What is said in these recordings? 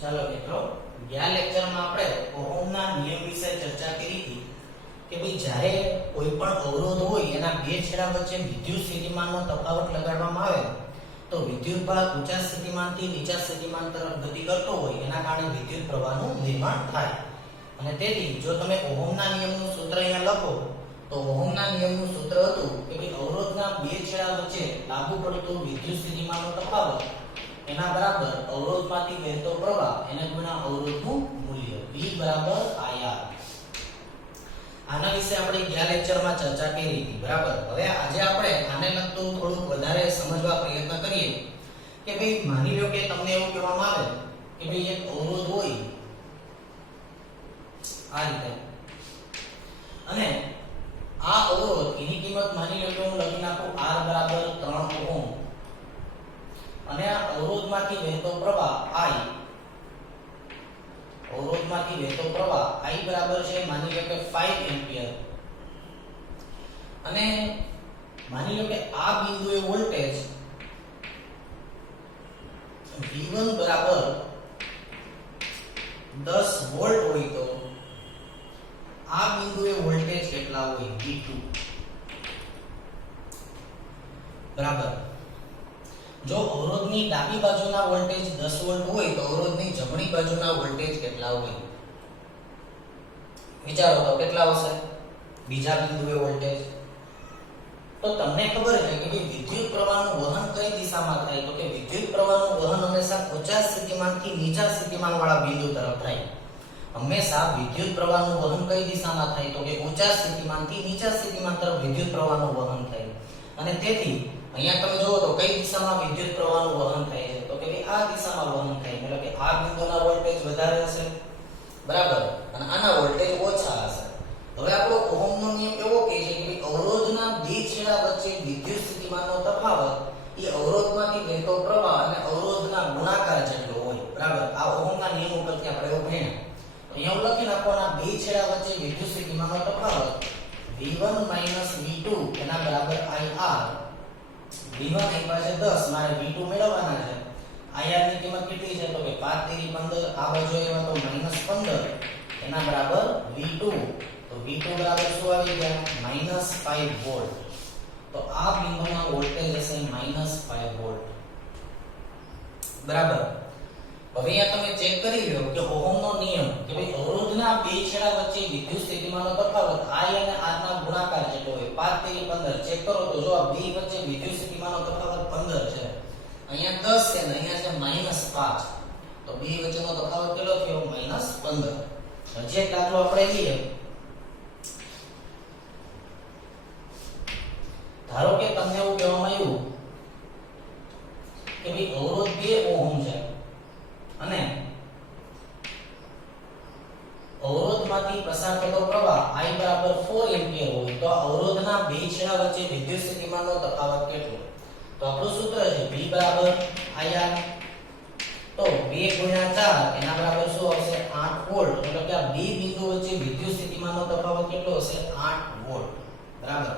ચાલો મિત્રો, ગયા લેક્ચરમાં આપણે ઓહમના નિયમ વિશે ચર્ચા કરી હતી કે ભાઈ જ્યારે કોઈ પણ અવરોધ હોય એના બે છેડા વચ્ચે વિદ્યુત સ્થિતિમાનનો તફાવત લગાડવામાં આવે તો વિદ્યુત ભાગ ઊંચા સ્થિતિમાનથી નીચા સ્થિતિમાન તરફ ગતિ કરતો હોય એના કારણે વિદ્યુત પ્રવાહનું નિર્માણ થાય. અને તેથી જો તમે ઓહમના નિયમનું સૂત્ર અહીંયા લખો તો ઓહમના નિયમનું સૂત્ર હતું કે ભાઈ અવરોધના બે છેડા વચ્ચે લાગુ પડતો વિદ્યુત સ્થિતિમાનનો તફાવત એના બરાબર અવરોધમાંથી વહેતો પ્રવાહ એને ગુણ્યા અવરોધનું મૂલ્ય V બરાબર IR. આના વિશે આપણે ગયા લેક્ચરમાં ચર્ચા કરી હતી, બરાબર. હવે આજે આપણે આને લગતું થોડુંક વધારે સમજવા પ્રયત્ન કરીએ કે ભાઈ માની લો કે તમને એવું કહેવામાં આવે કે ભાઈ એક અવરોધ હોય આ રીતે, અને આ અવરોધ એની કિંમત માની લો કે હું લખી નાખું R બરાબર 3 ઓહમ અને આ અવરોધમાંથી વહેતો પ્રવાહ I, અવરોધમાંથી વહેતો પ્રવાહ I બરાબર છે માની લો કે 5 એમ્પિયર, અને માની લો કે આ બિંદુએ વોલ્ટેજ V1 બરાબર 10 વોલ્ટ હોય તો આ બિંદુએ વોલ્ટેજ કેટલા હોય V2 બરાબર. જો અવરોધની ડાબી બાજુના વોલ્ટેજ 10 વોલ્ટ હોય તો અવરોધની જમણી બાજુના વોલ્ટેજ કેટલા હોય વિચારો તો કેટલા હશે બીજા બિંદુએ વોલ્ટેજ? તો તમને ખબર છે કે ભાઈ વિદ્યુત પ્રવાહનું વહન કઈ દિશામાં થાય તો કે વિદ્યુત પ્રવાહનું વહન હંમેશા ઊંચા સ્થિતિમાનથી નીચા સ્થિતિમાન વાળા બિંદુ તરફ થાય. હંમેશા વિદ્યુત પ્રવાહનું વહન કઈ દિશામાં થાય તો કે ઊંચા સ્થિતિમાનથી નીચા સ્થિતિમાન તરફ વિદ્યુત પ્રવાહનું વહન થાય. અને તેથી અહીંયા તમે જુઓ તો કઈ દિશામાં વિદ્યુત પ્રવાહનું વહન થાય છે તો કે આ દિશામાં વહન થાય, એટલે કે આ બિંદુના વોલ્ટેજ વધારે હશે, બરાબર, અને આના વોલ્ટેજ ઓછા હશે. હવે આપણો ઓહમનો નિયમ એવો કહે છે કે અવરોધના બે છેડા વચ્ચે વિદ્યુત સ્થિતિમાનનો તફાવત એ અવરોધમાંથી વહેતો પ્રવાહ અને અવરોધના ગુણાકાર જેટલો હોય, બરાબર. આ ઓહમના નિયમ ઉપરથી આપણે એવું ભણ્યા. તો અહીંયા હું લખી નાખવાના બે છેડા વચ્ચે વિદ્યુત સ્થિતિમાનનો તફાવત V1 V2 એના બરાબર IR. V1 અહીં પાસે 10, મારે V2 મેળવવાના છે. IR ની કિંમત કેટલી છે તો કે 5 તેરી 15, આ બાજુ આવ્યા તો -15 એના બરાબર V2. તો V2 બરાબર શું આવી ગયા -5 વોલ્ટ. તો આ બિંદુના વોલ્ટેજ હશે -5 વોલ્ટ, બરાબર. હવે અહીંયા તમે ચેક કરી લો કે ઓહમનો નિયમ કે ભાઈ અવરોધના બે છેડા વચ્ચે વિદ્યુત સ્થિતિમાનનો તફાવત I અને R ના ગુણાકાર જેટલો હોય 5 તેરી 15. ચેક કરો તો જો આ બે વચ્ચે વિદ્યુત સ્થિતિમાનનો તફાવત 15 છે, અહીંયા 10 છે ને અહીંયા છે -5, તો બે વચ્ચેનો તફાવત કેટલો થયો -15. હજી એક દાખલો આપણે લઈએ. ધારો કે તમને એવું કહેવામાં આવ્યું કે ભાઈ અવરોધ 2 ઓહમ છે અને અવરોધમાંથી પસાર થતો પ્રવાહ I બરાબર 4 એમ્પિયર હોય તો અવરોધના બે છેડા વચ્ચે વિદ્યુત સ્થિતિમાનનો તફાવત કેટલો? તો આપણું સૂત્ર છે V બરાબર IR. તો 2 ગુણ્યા 4 એના બરાબર શું આવશે 8 વોલ્ટ, એટલે કે આ બે બિંદુ વચ્ચે વિદ્યુત સ્થિતિમાનનો તફાવત કેટલો હશે 8 વોલ્ટ, બરાબર.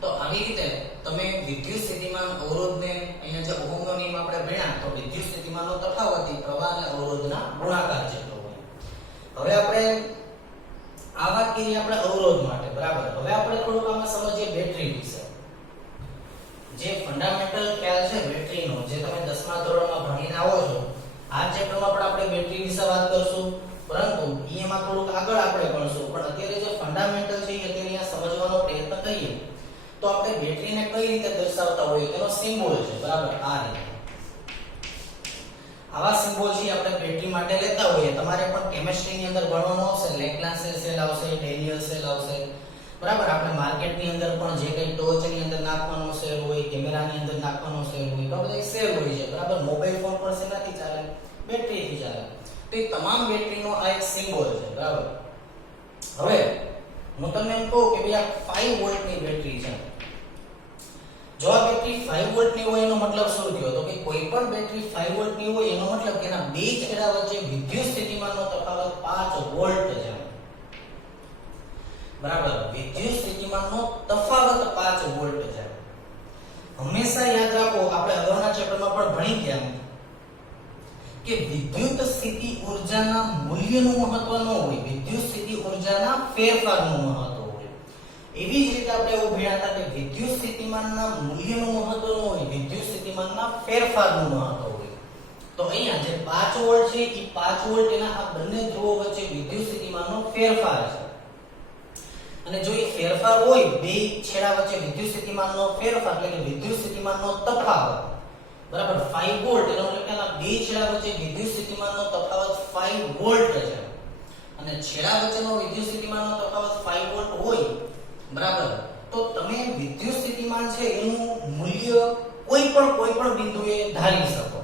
તો આવી રીતે તમે વિદ્યુત સ્થિતિમાન અવરોધને અહીંયા જે ઓહમનો નિયમ આપણે ભણ્યા તો વિદ્યુત સ્થિતિમાનનો તફાવત એ પ્રવાહ અને અવરોધના ગુણાકાર જેટલો હોય. હવે આપણે આ વાત કરીએ આપણે અવરોધ માટે, બરાબર. હવે આપણે થોડુંક આમાં સમજીએ બેટરી વિશે. જે ફંડામેન્ટલ ખ્યાલ છે બેટરીનો, જે તમે 10મા ધોરણમાં ભણીને આવો છો, આ ચેપ્ટરમાં પણ આપણે બેટરી વિશે વાત કરશું, પરંતુ એમાં થોડુંક આગળ આપણે ભણશું. પણ અત્યારે જે ફંડામેન્ટલ છે એ અત્યારે અહીંયા સમજવાનો પ્રયત્ન કરીએ તો આપણે બેટરીને કઈ રીતે દર્શાવતા હોઈએ તેનો સિમ્બોલ છે, બરાબર. આ રીતે આવા સિમ્બોલ છે આપણે બેટરી માટે લેતા હોઈએ. તમારે પણ કેમિસ્ટ્રીની અંદર ભણવાનું આવશે, લેગ્રાન્જ સેલ આવશે, ડેનિયલ સેલ આવશે, બરાબર. આપણે માર્કેટની અંદર પણ જે કઈ ટોર્ચની અંદર નાખવાનો સેલ હોય, કેમેરાની અંદર નાખવાનો સેલ હોય, તો બધા સેલ હોય છે, બરાબર. મોબાઈલ ફોન પર શેનાથી ચાલે? બેટરીથી ચાલે. તો એ તમામ બેટરીનો આ એક સિમ્બોલ છે, બરાબર. હવે હું તમને એમ કહું કે ભાઈ આ 5 વોલ્ટની બેટરી છે. જો આ બેટરી 5 વોલ્ટની હોય એનો મતલબ શું થયો તો કે કોઈ પણ બેટરી 5 વોલ્ટની હોય એનો મતલબ કે એના બે છેડા વચ્ચે વિદ્યુત સ્થિતિમાનનો તફાવત 5 વોલ્ટ છે, બરાબર. વિદ્યુત સ્થિતિમાનનો તફાવત 5 વોલ્ટ છે. હંમેશા યાદ રાખો, આપણે અગાઉના ચેપ્ટરમાં પણ ભણી ગયા કે વિદ્યુત સ્થિતિ ઊર્જાના મૂલ્યનું મહત્વ ન હોય, વિદ્યુત સ્થિતિ ઊર્જાના ફેરફારનું મહત્વ હોય. એવી જ રીતે આપણે એવું ભણ્યા હતા કે વિદ્યુત સ્થિતિમાનના મૂલ્યનું મહત્વ ન હોય, વિદ્યુત સ્થિતિમાનના ફેરફારનું મહત્વ હોય. તો અહીંયા જે 5 વોલ્ટ છે એ 5 વોલ્ટ એના આ બંને ધ્રુવો વચ્ચે વિદ્યુત સ્થિતિમાનનો ફેરફાર છે. અને જો એ ફેરફાર હોય, બે છેડા વચ્ચે વિદ્યુત સ્થિતિમાનનો ફેરફાર એટલે કે વિદ્યુત સ્થિતિમાનનો તફાવત, બરાબર 5 વોલ્ટ, એનો મતલબ કે આ બે છેડા વચ્ચે વિદ્યુત સ્થિતિમાનનો તફાવત 5 વોલ્ટ છે. અને છેડા વચ્ચેનો વિદ્યુત સ્થિતિમાનનો તફાવત 5 વોલ્ટ હોય, બરાબર, તો તમે વિદ્યુત સ્થિતિમાન છે એનું મૂલ્ય કોઈ પણ બિંદુએ ધારી શકો,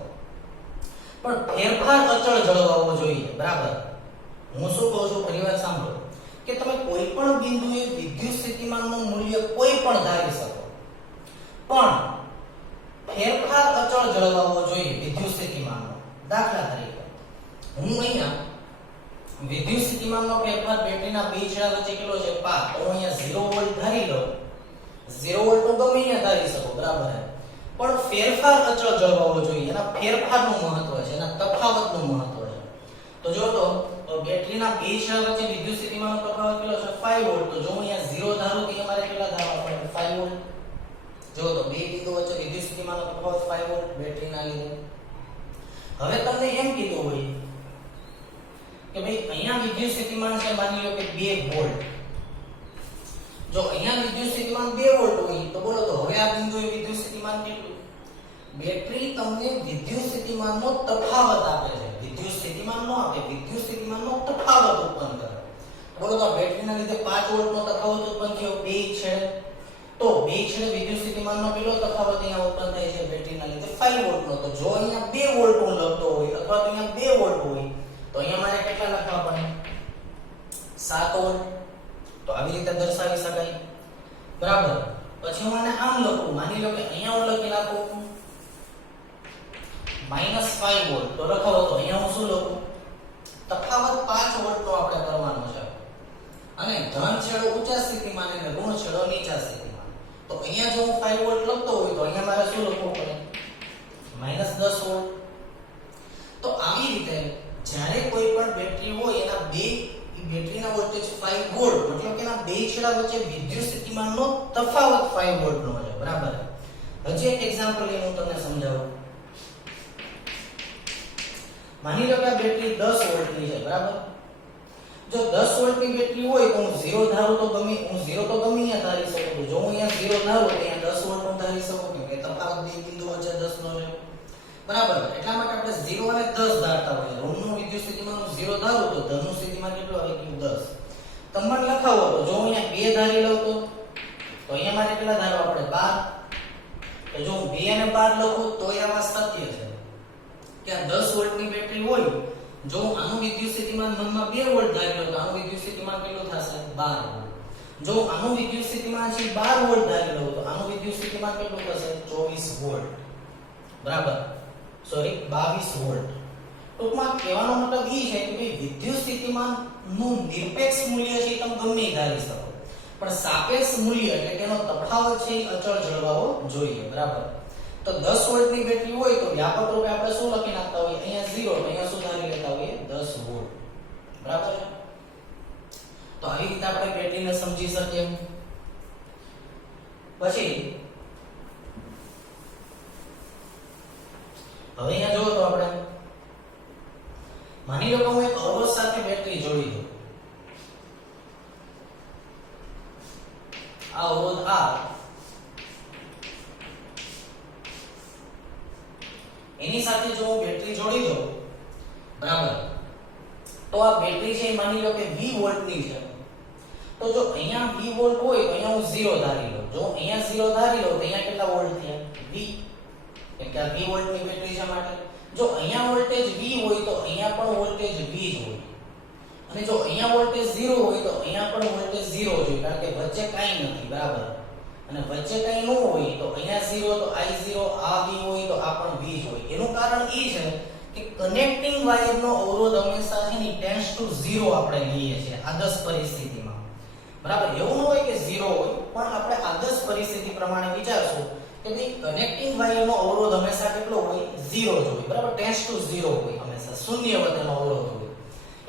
પણ ફેરફાર અચળ જળવાવો જોઈએ, બરાબર. હું શું કહું છું ફરીવાર સાંભળો કે તમે કોઈ પણ બિંદુએ વિદ્યુત સ્થિતિમાનનું મૂલ્ય કોઈ પણ ધારી શકો, પણ ફેરફાર અચળ જળવાવો જોઈએ વિદ્યુત સ્થિતિમાનનો. દાખલા તરીકે હું અહીંયા વિદ્યુત સ્થિતિમાનનો ફેરફાર બેટરીના બે છેડા વચ્ચે કેટલો છે 5, તો હું અહીંયા 0 વોલ્ટ ધારી લઉં. 0 વોલ્ટ તો ગમે ત્યાં ધારી શકો, બરાબર, પણ ફેરફાર અચળ જળવાવો જોઈએ. એના ફેરફારનું મહત્વ છે, એના તફાવતનું મહત્વ છે. તો જો તો બેટરીના બે છેડા વચ્ચે વિદ્યુત સ્થિતિમાનનો તફાવત કેટલો છે 5 વોલ્ટ. તો જો હું અહીંયા 0 ધારું તો અમારે કેટલા ધારવા પડે 5 વોલ્ટ. જો તો બે બિંદુ વચ્ચે વિદ્યુત સ્થિતિમાનનો તફાવત 5 વોલ્ટ બેટરીના લીધે. હવે તમને એમ કીધું હોય કે ભાઈ અહીંયા વિદ્યુત સ્થિતિમાન છે માની લો કે 2 વોલ્ટ. જો અહીંયા વિદ્યુત સ્થિતિમાન 2 વોલ્ટ હોય તો બોલો તો હવે આ બિંદુએ વિદ્યુત સ્થિતિમાન કેટલું? બેટરી તમને વિદ્યુત સ્થિતિમાનનો તફાવત આપે છે, વિદ્યુત સ્થિતિમાન નો આપે, વિદ્યુત સ્થિતિમાનનો તફાવત ઉત્પન્ન કરે. બોલો તો બેટરીના લીધે 5 વોલ્ટનો તફાવત ઉત્પન્ન થયો બે છેડે. તો બે છેડે વિદ્યુત સ્થિતિમાનનો કેટલો તફાવત અહીંયા ઉત્પન્ન થાય છે બેટરીના લીધે 5 વોલ્ટનો. તો જો અહીંયા 2 વોલ્ટ હું લખતો હોય અથવા તો અહીંયા 2 વોલ્ટ હોય તો અહીંયા મારે કેટલા લખવા પડે 7 વોલ્ટ. તો આવી રીતે દર્શાવી શકાય, બરાબર. પછી હું આને આમ લખું, માની લો કે અહીંયા હું લખી નાખું -5 વોલ્ટ. તો લખાવો તો અહીંયા હું શું લખું? તફાવત 5 વોલ્ટનો આપણે કરવાનો છે અને ધન છેડો ઊંચા સ્થિતિમાન અને ઋણ છેડો નીચા સ્થિતિમાન. તો અહીંયા જો હું 5 વોલ્ટ લખતો હોય તો અહીંયા મારે શું લખવું પડે? -10 વોલ્ટ. તો આવી રીતે જ્યારે કોઈ પણ બેટરી હોય એના બે બેટરીના વોલ્ટેજ 5 વોલ્ટ, મતલબ કે એના બે છેડા વચ્ચે વિદ્યુત સ્થિતિમાનનો તફાવત 5 વોલ્ટનો છે, બરાબર. હજી એક એક્ઝામ્પલ લઈને હું તમને સમજાવું. માની લો કે આ બેટરી 10 વોલ્ટની છે, બરાબર. જો 10 વોલ્ટની બેટરી હોય તો હું 0 ધારું તો ગમે, હું 0 તો ગમે ત્યાં ધારી શકું. જો હું અહીંયા 0 ધારું તો અહીંયા 10 વોલ્ટ હું ધારી શકું, કેમ કે તફાવત બે બિંદુ વચ્ચે 10 નો છે, બરાબર. એટલા માટે આપણે 0 અને 10 ધારતા હોઈએ. ઋણનું વિદ્યુત સ્થિતિમાન હું 0 ધારું તો ધનનું સ્થિતિમાન કેટલું આવે કે 10. તમે લખાવો તો જો હું અહીંયા 2 ધારી લઉં તો અહીંયા મારે કેટલા ધારવા પડે 12. તો જો હું 2 અને 12 લખું તો એ આ સત્ય છે કે આ 10 વોલ્ટની બેટરી હોય, જો હું આનું વિદ્યુત સ્થિતિમાન ધનમાં 2 વોલ્ટ ધારી લઉં તો આનું વિદ્યુત સ્થિતિમાન કેટલું થશે 12 વોલ્ટ. જો આનું વિદ્યુત સ્થિતિમાન છે 12 વોલ્ટ ધારી લઉં તો આનું વિદ્યુત સ્થિતિમાન કેટલું થશે 24 વોલ્ટ, બરાબર. Sorry 22 volt. ટૂંકમાં કહેવાનો મતલબ એ છે કે ભાઈ વિદ્યુત સ્થિતિમાન નું નિરપેક્ષ મૂલ્ય છે તમે ગમે તે ધારી શકો, પણ સાપેક્ષ મૂલ્ય એટલે કે એનો તફાવત છે એ અચળ જળવાવો જોઈએ, બરાબર. તો 10 વોલ્ટની બેટરી હોય તો વ્યાપક રૂપે આપણે શું લખી નાખતા હોઈએ અહીંયા 0 તો અહીંયા શું ધારી લેતા હોઈએ 10 વોલ્ટ, બરાબર છે. તો આવી રીતે આપણે બેટરીને સમજી શકીએ. પછી હવે અહીંયા જોવો તો આપણે માની લો કે હું એક અવરોધ સાથે બેટરી જોડી દઉં. આ અવરોધ R એની સાથે જો હું બેટરી જોડી દઉં, બરાબર, તો આ બેટરી છે માની લો કે 20 વોલ્ટની છે. તો જો અહીંયા 20 વોલ્ટ હોય તો અહીંયા હું 0 ધારી લઉં. જો અહીંયા 0 ધારી લઉં તો અહીંયા કેટલા વોલ્ટ થયા 20, કેમ કે આ 20 વોલ્ટની બેટરી છે માટે. જો અહીંયા વોલ્ટેજ 20 હોય તો અહીંયા પણ વોલ્ટેજ 20 જ હોય, અને જો અહીંયા વોલ્ટેજ 0 હોય તો અહીંયા પણ વોલ્ટેજ 0 જ હોય, કારણ કે વચ્ચે કાંઈ નથી, બરાબર. અને વચ્ચે કંઈ ન હોય તો અહીંયા 0 તો I0, આ 20 હોય તો આ પણ 20 હોય. એનું કારણ એ છે કે કનેક્ટિંગ વાયરનો અવરોધ હંમેશા છે ને ટેન્ડ્સ ટુ 0 આપણે લઈએ છીએ આદર્શ પરિસ્થિતિમાં, બરાબર. એવું ન હોય કે 0 હોય, પણ આપણે આદર્શ પરિસ્થિતિ પ્રમાણે વિચારશું કે ભાઈ કનેક્ટિંગ વાયરનો અવરોધ હંમેશા કેટલો હોય 0 જ હોય બરાબર ટેન્ડ્સ ટુ 0 હોય હંમેશા શૂન્યવત એનો અવરોધ હોય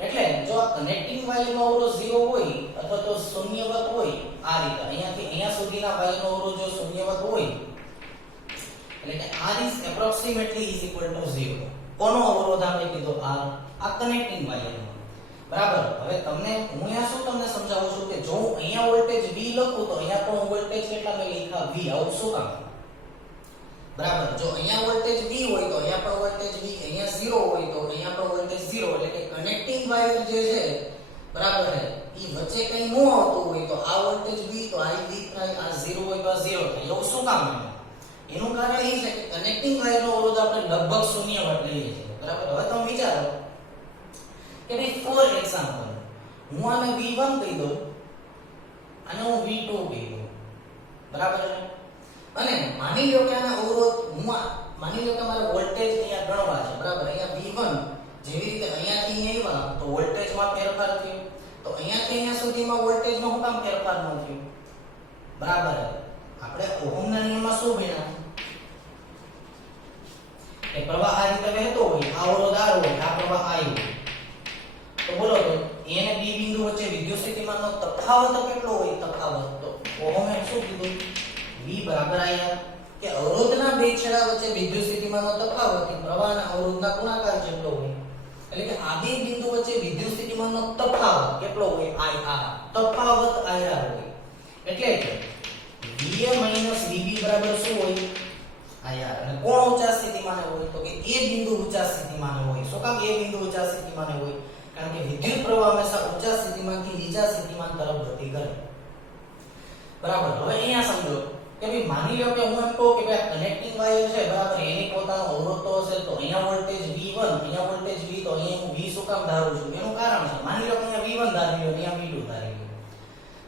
એટલે જો આ કનેક્ટિંગ વાયરનો અવરોધ 0 હોય અથવા તો શૂન્યવત હોય આ રીતે અહીંયાથી અહીંયા સુધીના વાયરનો અવરોધ જો શૂન્યવત હોય એટલે કે r is approximately is equal to 0 કોનો અવરોધ આપણે કીધો આ કનેક્ટિંગ વાયરનો બરાબર હવે તમને હું અહીંયા શું તમને સમજાવું છું કે જો હું અહીંયા વોલ્ટેજ V લખું તો અહીંયા પણ વોલ્ટેજ કેટલા મેં લખ્યા V આવું શું કામ બરાબર જો અહીંયા વોલ્ટેજ V હોય તો અહીંયા પણ વોલ્ટેજ V અહીંયા 0 હોય તો અહીંયા પણ વોલ્ટેજ 0 એટલે કે કનેક્ટિંગ વાયર જે છે બરાબર છે ઈ વચ્ચે કંઈ ન આવતું હોય તો આ વોલ્ટેજ V તો આ V થાય આ 0 હોય તો આ 0 થાય એવું શું કામ એનું કારણ એ છે કે કનેક્ટિંગ વાયરનો અવરોધ આપણે લગભગ 0 વોલ્ટ લઈએ છીએ બરાબર હવે તમે વિચારો કે ભાઈ ફોર એક્ઝામ્પલ હું આને V1 કહી દઉં અને હું V2 કહી દઉં બરાબર છે અને માની લો કે આના અવરોધ માની લો કે મારે વોલ્ટેજ અહીંયા ગણવા છે બરાબર અહીંયા V1 જેવી રીતે અહીંયાથી અહીંયા આવ્યા તો વોલ્ટેજમાં ફેરફાર થયો તો અહીંયાથી અહીંયા સુધીમાં વોલ્ટેજમાં શું કામ ફેરફાર ન થયો બરાબર આપણે ઓહમના નિયમમાં શું ભણ્યા કે પ્રવાહ આ રીતે વહેતો હોય આ અવરોધ R હોય આ પ્રવાહ I હોય તો બોલો તો A અને B બિંદુ વચ્ચે વિદ્યુત સ્થિતિમાનનો તફાવત કેટલો હોય તફાવત તો ઓહમે શું કીધું V બરાબર આયા કે અવરોધના બે છેડા વચ્ચે વિદ્યુત સ્થિતિમાનનો તફાવત એ પ્રવાહના અવરોધના ગુણાકાર જેટલો હોય એટલે કે આ બે બિંદુ વચ્ચે વિદ્યુત સ્થિતિમાનનો તફાવત કેટલો હોય IR તફાવત IR હોય એટલે કે VA VB બરાબર શું હોય IR અને કોણ ઊંચા સ્થિતિમાને હોય તો કે એ બિંદુ ઊંચા સ્થિતિમાને હોય શું કામ એ બિંદુ ઊંચા સ્થિતિમાને હોય કારણ કે વિદ્યુત પ્રવાહ હંમેશા ઊંચા સ્થિતિમાનથી નીચા સ્થિતિમાન તરફ ગતિ કરે બરાબર હવે અહીંયા સમજો કે ભાઈ માની લો કે હું એમ કહું કે ભાઈ કનેક્ટિંગ વાયર છે બરાબર એની પોતાનો અવરોધ તો હશે તો અહીંયા વોલ્ટેજ V1 અહીંયા વોલ્ટેજ V તો અહીંયા હું V શું કામ ધારું છું એનું કારણ છે માની લો કે અહીંયા V1 ધારી લો અહીંયા V2 ધારી લો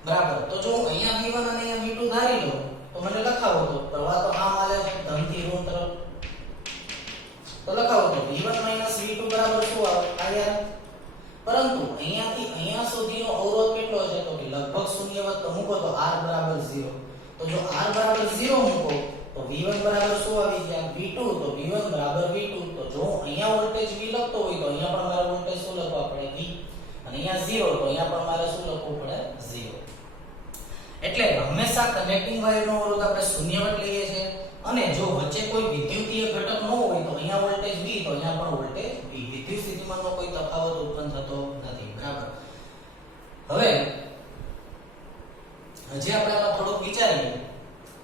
બરાબર તો જો હું અહીંયા V1 અને અહીંયા V2 ધારી લો તો મને લખાવો તો પ્રવાહ તો આમ આલે છે ધનથી ઋણ તરફ તો લખાવો તો V1 V2 બરાબર શું આવે IR પરંતુ અહીંયાથી અહીંયા સુધીનો અવરોધ કેટલો છે તો કે લગભગ શૂન્યવત તો મૂકો તો R બરાબર 0 તો જો R બરાબર 0 મૂકો તો V1 બરાબર શું આવી જાય V2 તો V1 બરાબર V2 તો જો અહીંયા વોલ્ટેજ V લખતો હોય તો અહીંયા પણ મારે વોલ્ટેજ શું લખવા પડે V અને અહીંયા 0 તો અહીંયા પણ મારે શું લખવું પડે 0 એટલે હંમેશા કનેક્ટિંગ વાયરનો અવરોધ આપણે શૂન્યવત લઈએ છીએ અને જો વચ્ચે કોઈ વિદ્યુતીય ઘટક ન હોય તો અહીંયા વોલ્ટેજ V તો અહીંયા પણ વોલ્ટેજ V વિદ્યુત સ્થિતિમાનનો કોઈ તફાવત ઉત્પન્ન થતો નથી બરાબર હવે હજી આપણે આમાં થોડુંક વિચારીએ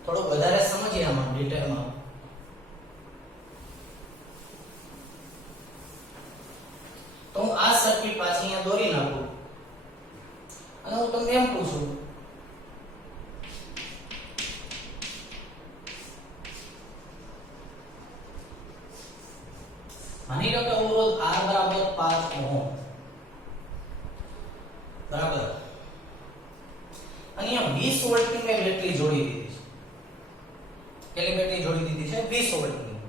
થોડુંક વધારે સમજીએ આમાં ડિટેલમાં તો હું આ સર્કિટ પાછી અહીંયા દોરી નાખું અને હું તમને એમ પૂછું માની લો કે અવરોધ R બરાબર 5 ઓહમ બરાબર અહીંયા 20 વોલ્ટની મેં બેટરી જોડી દીધી છે કેટલી બેટરી જોડી દીધી છે 20 વોલ્ટની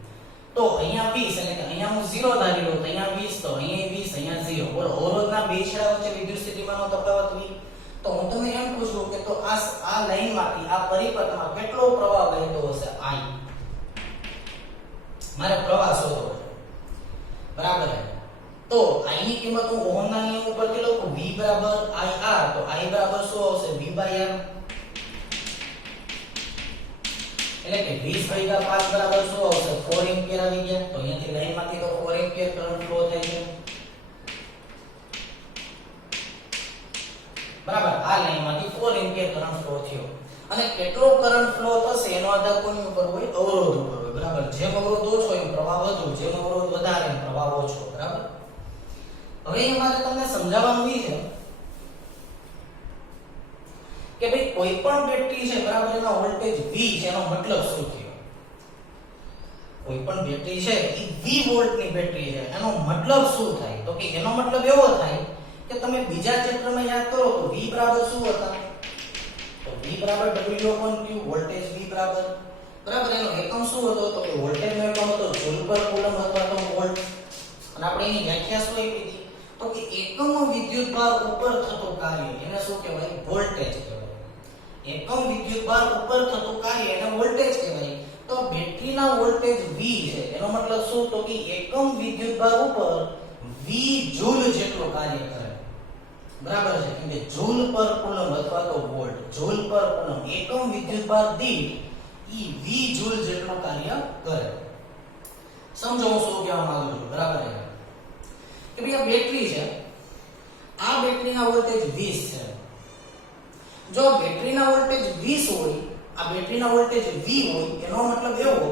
તો અહીંયા 20 એટલે કે અહીંયા હું 0 ધારી લઉં તો અહીંયા 20 તો અહીંયા 20 અહીંયા 0 બોલો અવરોધના બે છેડા વચ્ચે વિદ્યુત સ્થિતિમાનનો તફાવત V તો હું તમને એમ પૂછું કે તો આ લાઈનમાંથી આ પરિપથમાં કેટલો પ્રવાહ વહેતો હશે I મારે પ્રવાહ શોધવો છે બરાબર તો I ની કિંમત હું ઓહમના નિયમ ઉપરથી લખું V બરાબર IR તો I બરાબર શું આવશે V R એટલે કે 20 ભાગ્યા 5 બરાબર શું આવશે 4 એમ્પિયર આવી ગયા તો અહીંયાથી લાઈનમાંથી તો 4 એમ્પિયર કરંટ ફ્લો થાય છે બરાબર આ લાઈનમાંથી 4 એમ્પિયર કરંટ ફ્લો થયો અને કેટલો કરંટ ફ્લો થશે એનો આધાર કોની ઉપર હોય અવરોધ ઉપર હોય બરાબર જેમ અવરોધ ઓછો એમ પ્રવાહ વધુ જેમ અવરોધ વધારે એમ પ્રવાહ ઓછો બરાબર હવે એ મારે તમને સમજાવવાનું એ છે કે ભાઈ કોઈ પણ બેટરી છે બરાબર એનો વોલ્ટેજ V છે એનો મતલબ શું થયો કોઈ પણ બેટરી છે એ V વોલ્ટની બેટરી છે એનો મતલબ શું થાય તો કે એનો મતલબ એવો થાય કે તમે બીજા ચેપ્ટરમાં યાદ કરો તો V બરાબર શું હતા તો V બરાબર W/Q વોલ્ટેજ V બરાબર એનો એકમ શું હતો તો કે વોલ્ટેજનો એકમ હતો જૂલ પર કુલમ અથવા તો વોલ્ટ અને આપણે એની વ્યાખ્યા શું આપી હતી તો કે એકમ વિદ્યુતભાર ઉપર થતું કાર્ય એને શું કહેવાય વોલ્ટેજ કહેવાય એકમ વિદ્યુતભાર ઉપર થતું કાર્ય એને વોલ્ટેજ કહેવાય તો તો બેટરીના વોલ્ટેજ V છે એનો મતલબ શું તો કે એકમ વિદ્યુતભાર ઉપર V જૂલ જેટલું કાર્ય કરે બરાબર છે કેમ કે જૂલ પર કુલમ અથવા તો વોલ્ટ જૂલ પર કુલમ એકમ વિદ્યુતભાર દીઠ ઈ V જૂલ જેટલું કાર્ય કરે સમજો હું શું કહેવા માંગુ છું બરાબર છે કે ભાઈ આ બેટરી છે આ બેટરીના વોલ્ટેજ 20 છે જો બેટરીના વોલ્ટેજ 20 હોય આ બેટરીના વોલ્ટેજ V હોય એનો મતલબ એવો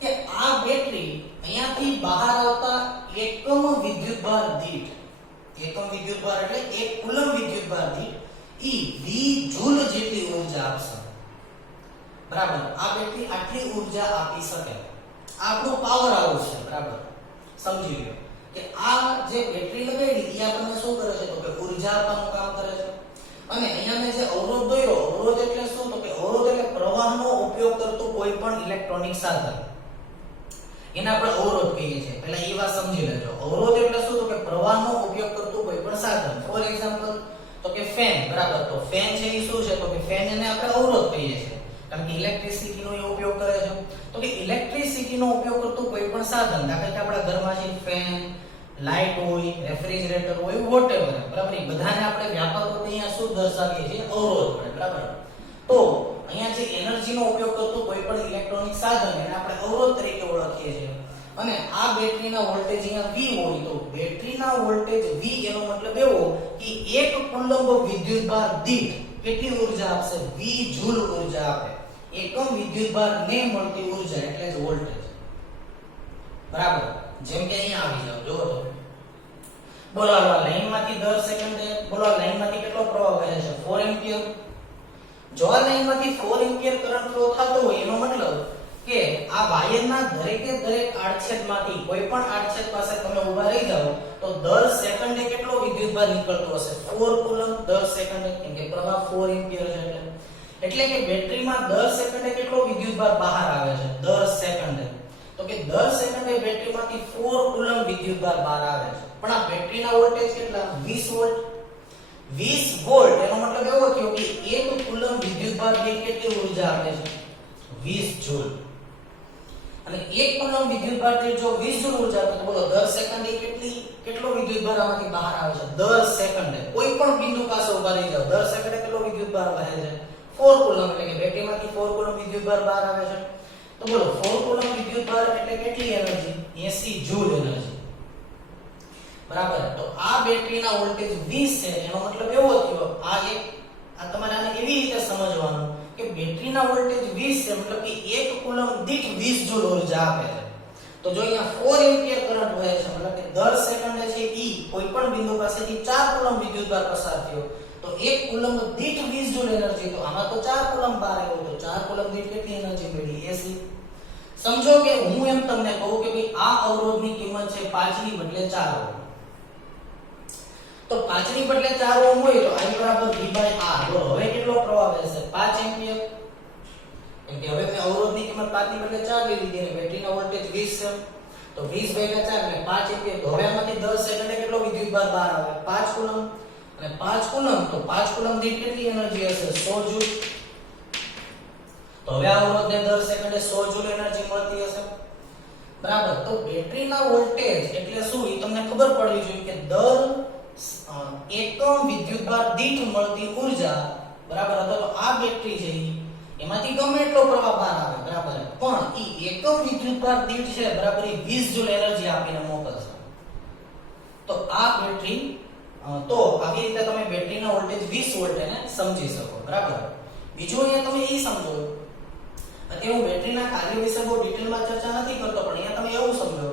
કે આ બેટરી અહીંયાથી બહાર આવતા એકમ વિદ્યુતભાર દીઠ એકમ વિદ્યુતભાર એટલે 1 કુલમ વિદ્યુતભાર દીઠ ઈ V જૂલ જેટલી ઊર્જા આપશે બરાબર આ બેટરી આટલી ઊર્જા આપી શકે આપણો પાવર હાઉસ છે બરાબર સમજી લો કે આ જે બેટરી લગાડી એ આપણને શું કરે છે તો કે ઊર્જા આપવાનું કામ કરે છે અને અહીંયા મેં જે અવરોધ દોર્યો અવરોધ એટલે શું તો કે અવરોધ એટલે પ્રવાહનો ઉપયોગ કરતું કોઈ પણ ઇલેક્ટ્રોનિક સાધન એને આપણે અવરોધ કહીએ છીએ પહેલા એ વાત સમજી લેજો અવરોધ એટલે શું તો કે પ્રવાહનો ઉપયોગ કરતું કોઈ પણ સાધન ફોર એક્ઝામ્પલ તો કે ફેન બરાબર તો ફેન છે એ શું છે તો કે ફેન એને આપણે અવરોધ કહીએ છીએ કારણ કે ઇલેક્ટ્રિસિટીનો એ ઉપયોગ કરે છે તો કે ઇલેક્ટ્રિસિટીનો ઉપયોગ કરતું કોઈ પણ સાધન દાખલા કે આપણા ઘરમાં છે ફેન લાઈટ હોય રેફ્રિજરેટર હોય વોટેવર બરાબર એ બધાને આપણે વ્યાપક રૂપે અહીંયા શું દર્શાવીએ છીએ અવરોધ પડે બરાબર તો અહીંયા જે એનર્જીનો ઉપયોગ કરતું કોઈ પણ ઇલેક્ટ્રોનિક સાધન એને આપણે અવરોધ તરીકે ઓળખીએ છીએ અને આ બેટરીના વોલ્ટેજ અહીંયા V હોય તો બેટરીના વોલ્ટેજ V એનો મતલબ એવો કે 1 કુલંબ વિદ્યુતભાર દીઠ કેટલી ઊર્જા આપશે V જૂલ ઊર્જા આપે એકમ વિદ્યુતભારને મળતી ઊર્જા એટલે જ વોલ્ટેજ બરાબર જેમ કે અહીંયા આવી જાવ જો તો બોલો આ લાઈનમાંથી દર સેકન્ડે બોલો આ લાઈનમાંથી કેટલો પ્રવાહ વહે છે 4 એમ્પિયર જો આ લાઈનમાંથી 4 એમ્પિયર કરંટ ફ્લો થતો હોય એનો મતલબ કે આ વાયરના દરેકે દરેક આડછેદમાંથી કોઈ પણ આડછેદ પાસે તમે ઊભા રહી જાઓ તો દર સેકન્ડે કેટલો વિદ્યુતભાર નીકળતો હશે 4 કુલમ દર સેકન્ડે કેમ કે પ્રવાહ 4 એમ્પિયર છે એટલે કે બેટરીમાં દર સેકન્ડે કેટલો વિદ્યુતભાર બહાર આવે છે દર સેકન્ડે તો કે દર સેકન્ડે બેટરીમાંથી 4 કુલમ વિદ્યુતભાર બહાર આવે છે પણ આ બેટરીના વોલ્ટેજ કેટલા 20 વોલ્ટ 20 વોલ્ટ એનો મતલબ એવો થયો કે 1 કુલમ વિદ્યુતભાર દીઠ કેટલી ઊર્જા આપે છે 20 જૂલ અને 1 કુલમ વિદ્યુતભાર દીઠ જો 20 જૂલ ઊર્જા આપે તો બોલો દર સેકન્ડે કેટલો વિદ્યુતભાર આમાંથી બહાર આવે છે દર સેકન્ડે કોઈ પણ બિંદુ પાસે ઊભા રહી જાવ દર સેકન્ડે કેટલો વિદ્યુતભાર વહે છે 4 કુલમ એટલે કે બેટરીમાંથી 4 કુલમ વિદ્યુતભાર બહાર આવે છે તો બોલો 4 કુલમ વિદ્યુતભાર એટલે કેટલી એનર્જી 80 જૂલ એનર્જી બરાબર તો આ બેટરીના વોલ્ટેજ 20 છે એનો મતલબ એવો થયો આ તમારે આને એવી રીતે સમજવાનું કે બેટરીના વોલ્ટેજ 20 છે મતલબ કે 1 કુલમ દીઠ 20 જૂલ ઊર્જા આપે છે તો જો અહીંયા 4 એમ્પિયર કરંટ વહે છે મતલબ કે દર સેકન્ડે છે ઈ કોઈ પણ બિંદુ પાસેથી 4 કુલમ વિદ્યુતભાર પસાર થયો તો 1 કુલમ દીઠ 20 જૂલ એનર્જી તો આમાં તો 4 કુલમ બહાર આવ્યો તો 4 કુલમ દીઠ કેટલી એનર્જી મળી 80 સમજો કે હું એમ તમને કહું કે ભાઈ આ અવરોધની કિંમત છે 5 ની બદલે 4 ઓહમ તો 5 ની બદલે 4 ઓહમ હોય તો I બરાબર V/R તો હવે કેટલો પ્રવાહ વહેશે 5 એમ્પિયર કેમ કે હવે મેં અવરોધની કિંમત 5 ની બદલે 4 લઈ લીધી અને બેટરીનો વોલ્ટેજ 20 છે તો 20 / 4 એટલે 5 એમ્પિયર તો હવે આમાંથી 10 સેકન્ડે કેટલો વિદ્યુતભાર બહાર આવે 5 કુલમ અને 5 કુલમ તો 5 કુલમ દીઠ કેટલી એનર્જી હશે 100 જૂલ તો હવે આ અવરોધને દર સેકન્ડે 100 જૂલ એનર્જી મળતી હશે બરાબર તો બેટરીના વોલ્ટેજ એટલે શું એ તમને ખબર પડવી જોઈએ કે દર એકમ વિદ્યુતભાર દીઠ મળતી ઊર્જા બરાબર તો આ બેટરી છે એમાંથી ગમે એટલો પ્રવાહ બહાર આવે બરાબર પણ ઈ એકમ વિદ્યુતભાર દીઠ છે બરાબર એ 20 જૂલ એનર્જી આપીને મોકલશે તો આ બેટરી તો આવી રીતે તમે બેટરીના વોલ્ટેજ 20 વોલ્ટ એને સમજી શકો બરાબર બીજું અહીંયા તમે એ સમજો અત્યારે હું બેટરીના કાર્ય વિશે બહુ ડિટેલમાં ચર્ચા નથી કરતો પણ અહીંયા તમે એવું સમજો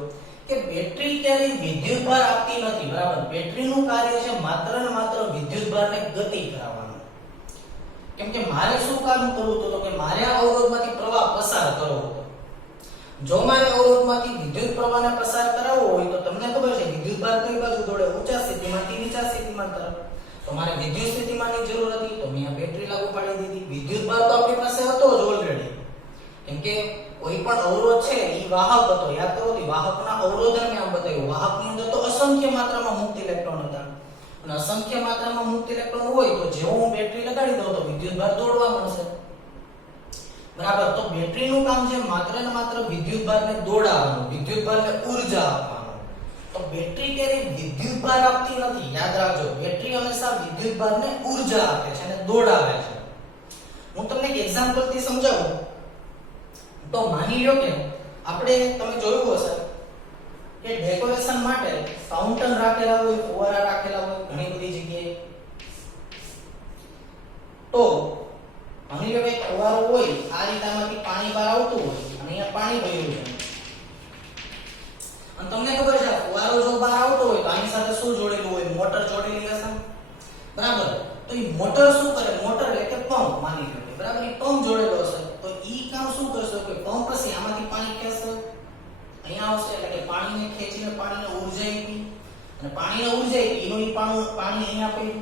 કે બેટરી ક્યારેય વિદ્યુતભાર આપતી નથી બરાબર બેટરીનું કાર્ય છે માત્ર ને માત્ર વિદ્યુતભારને ગતિ કરાવવાનું કેમ કે મારે શું કામ કરવું હતું તો કે મારે આ અવરોધમાંથી પ્રવાહ પસાર કરવો હતો જો મારે અવરોધમાંથી વિદ્યુત પ્રવાહને પસાર કરાવવો હોય તો તમને ખબર છે વિદ્યુતભાર કઈ બાજુ દોડે ઊંચા સ્થિતિમાંથી નીચા સ્થિતિમાન તરફ તો મારે વિદ્યુત સ્થિતિમાનની જરૂર હતી તો મેં આ બેટરી લાગુ પાડી દીધી વિદ્યુતભાર તો આપણી પાસે હતો જ ઓલરેડી કેમ કે કોઈ પણ અવરોધ છે એ વાહક હતો યાદ કરો કે વાહકના અવરોધને આમ બતાવ્યું વાહકની અંદર તો અસંખ્ય માત્રામાં મુક્ત ઇલેક્ટ્રોન હતા અને અસંખ્ય માત્રામાં મુક્ત ઇલેક્ટ્રોન હોય તો જેવો હું બેટરી લગાડી દઉં તો વિદ્યુતભાર દોડવા મળશે બરાબર. તો બેટરીનું કામ છે માત્ર ને માત્ર વિદ્યુતભારને દોડાવવાનું, વિદ્યુતભારને ઊર્જા આપવાનું. તો બેટરી ક્યારેય વિદ્યુતભાર આપતી નથી, યાદ રાખજો. બેટરી હંમેશા વિદ્યુતભારને ઊર્જા આપે છે અને દોડાવે છે. હું તમને એક એક્ઝામ્પલ થી સમજાવું. તો માની લો કે આપણે તમે જોયું હશે કે ડેકોરેશન માટે ફાઉન્ટન રાખેલા હોય, ફુવારા રાખેલા હોય ઘણી બધી જગ્યાએ. તો માની લો કે ફુવારો હોય, આ રીતમાંથી પાણી બહાર આવતું હોય અને અહીંયા પાણી વહ્યું છે. અને તમને ખબર છે ફુવારો જો બહાર આવતો હોય તો આની સાથે શું જોડેલું હોય? મોટર જોડેલી હશે, બરાબર. તો એ મોટર શું કરે? મોટર એટલે કે પંપ માની લો, બરાબર. એ પંપ જોડેલો હશે તો ઈ કામ શું કરશે કે પંપ પછી આમાંથી પાણી ખેંચશે, અહીંયા આવશે એટલે કે પાણીને ખેંચીને પાણીને ઊર્જા આપી અને પાણીને ઊર્જા આપી એનું ઈ પાણી અહીંયા પડ્યું,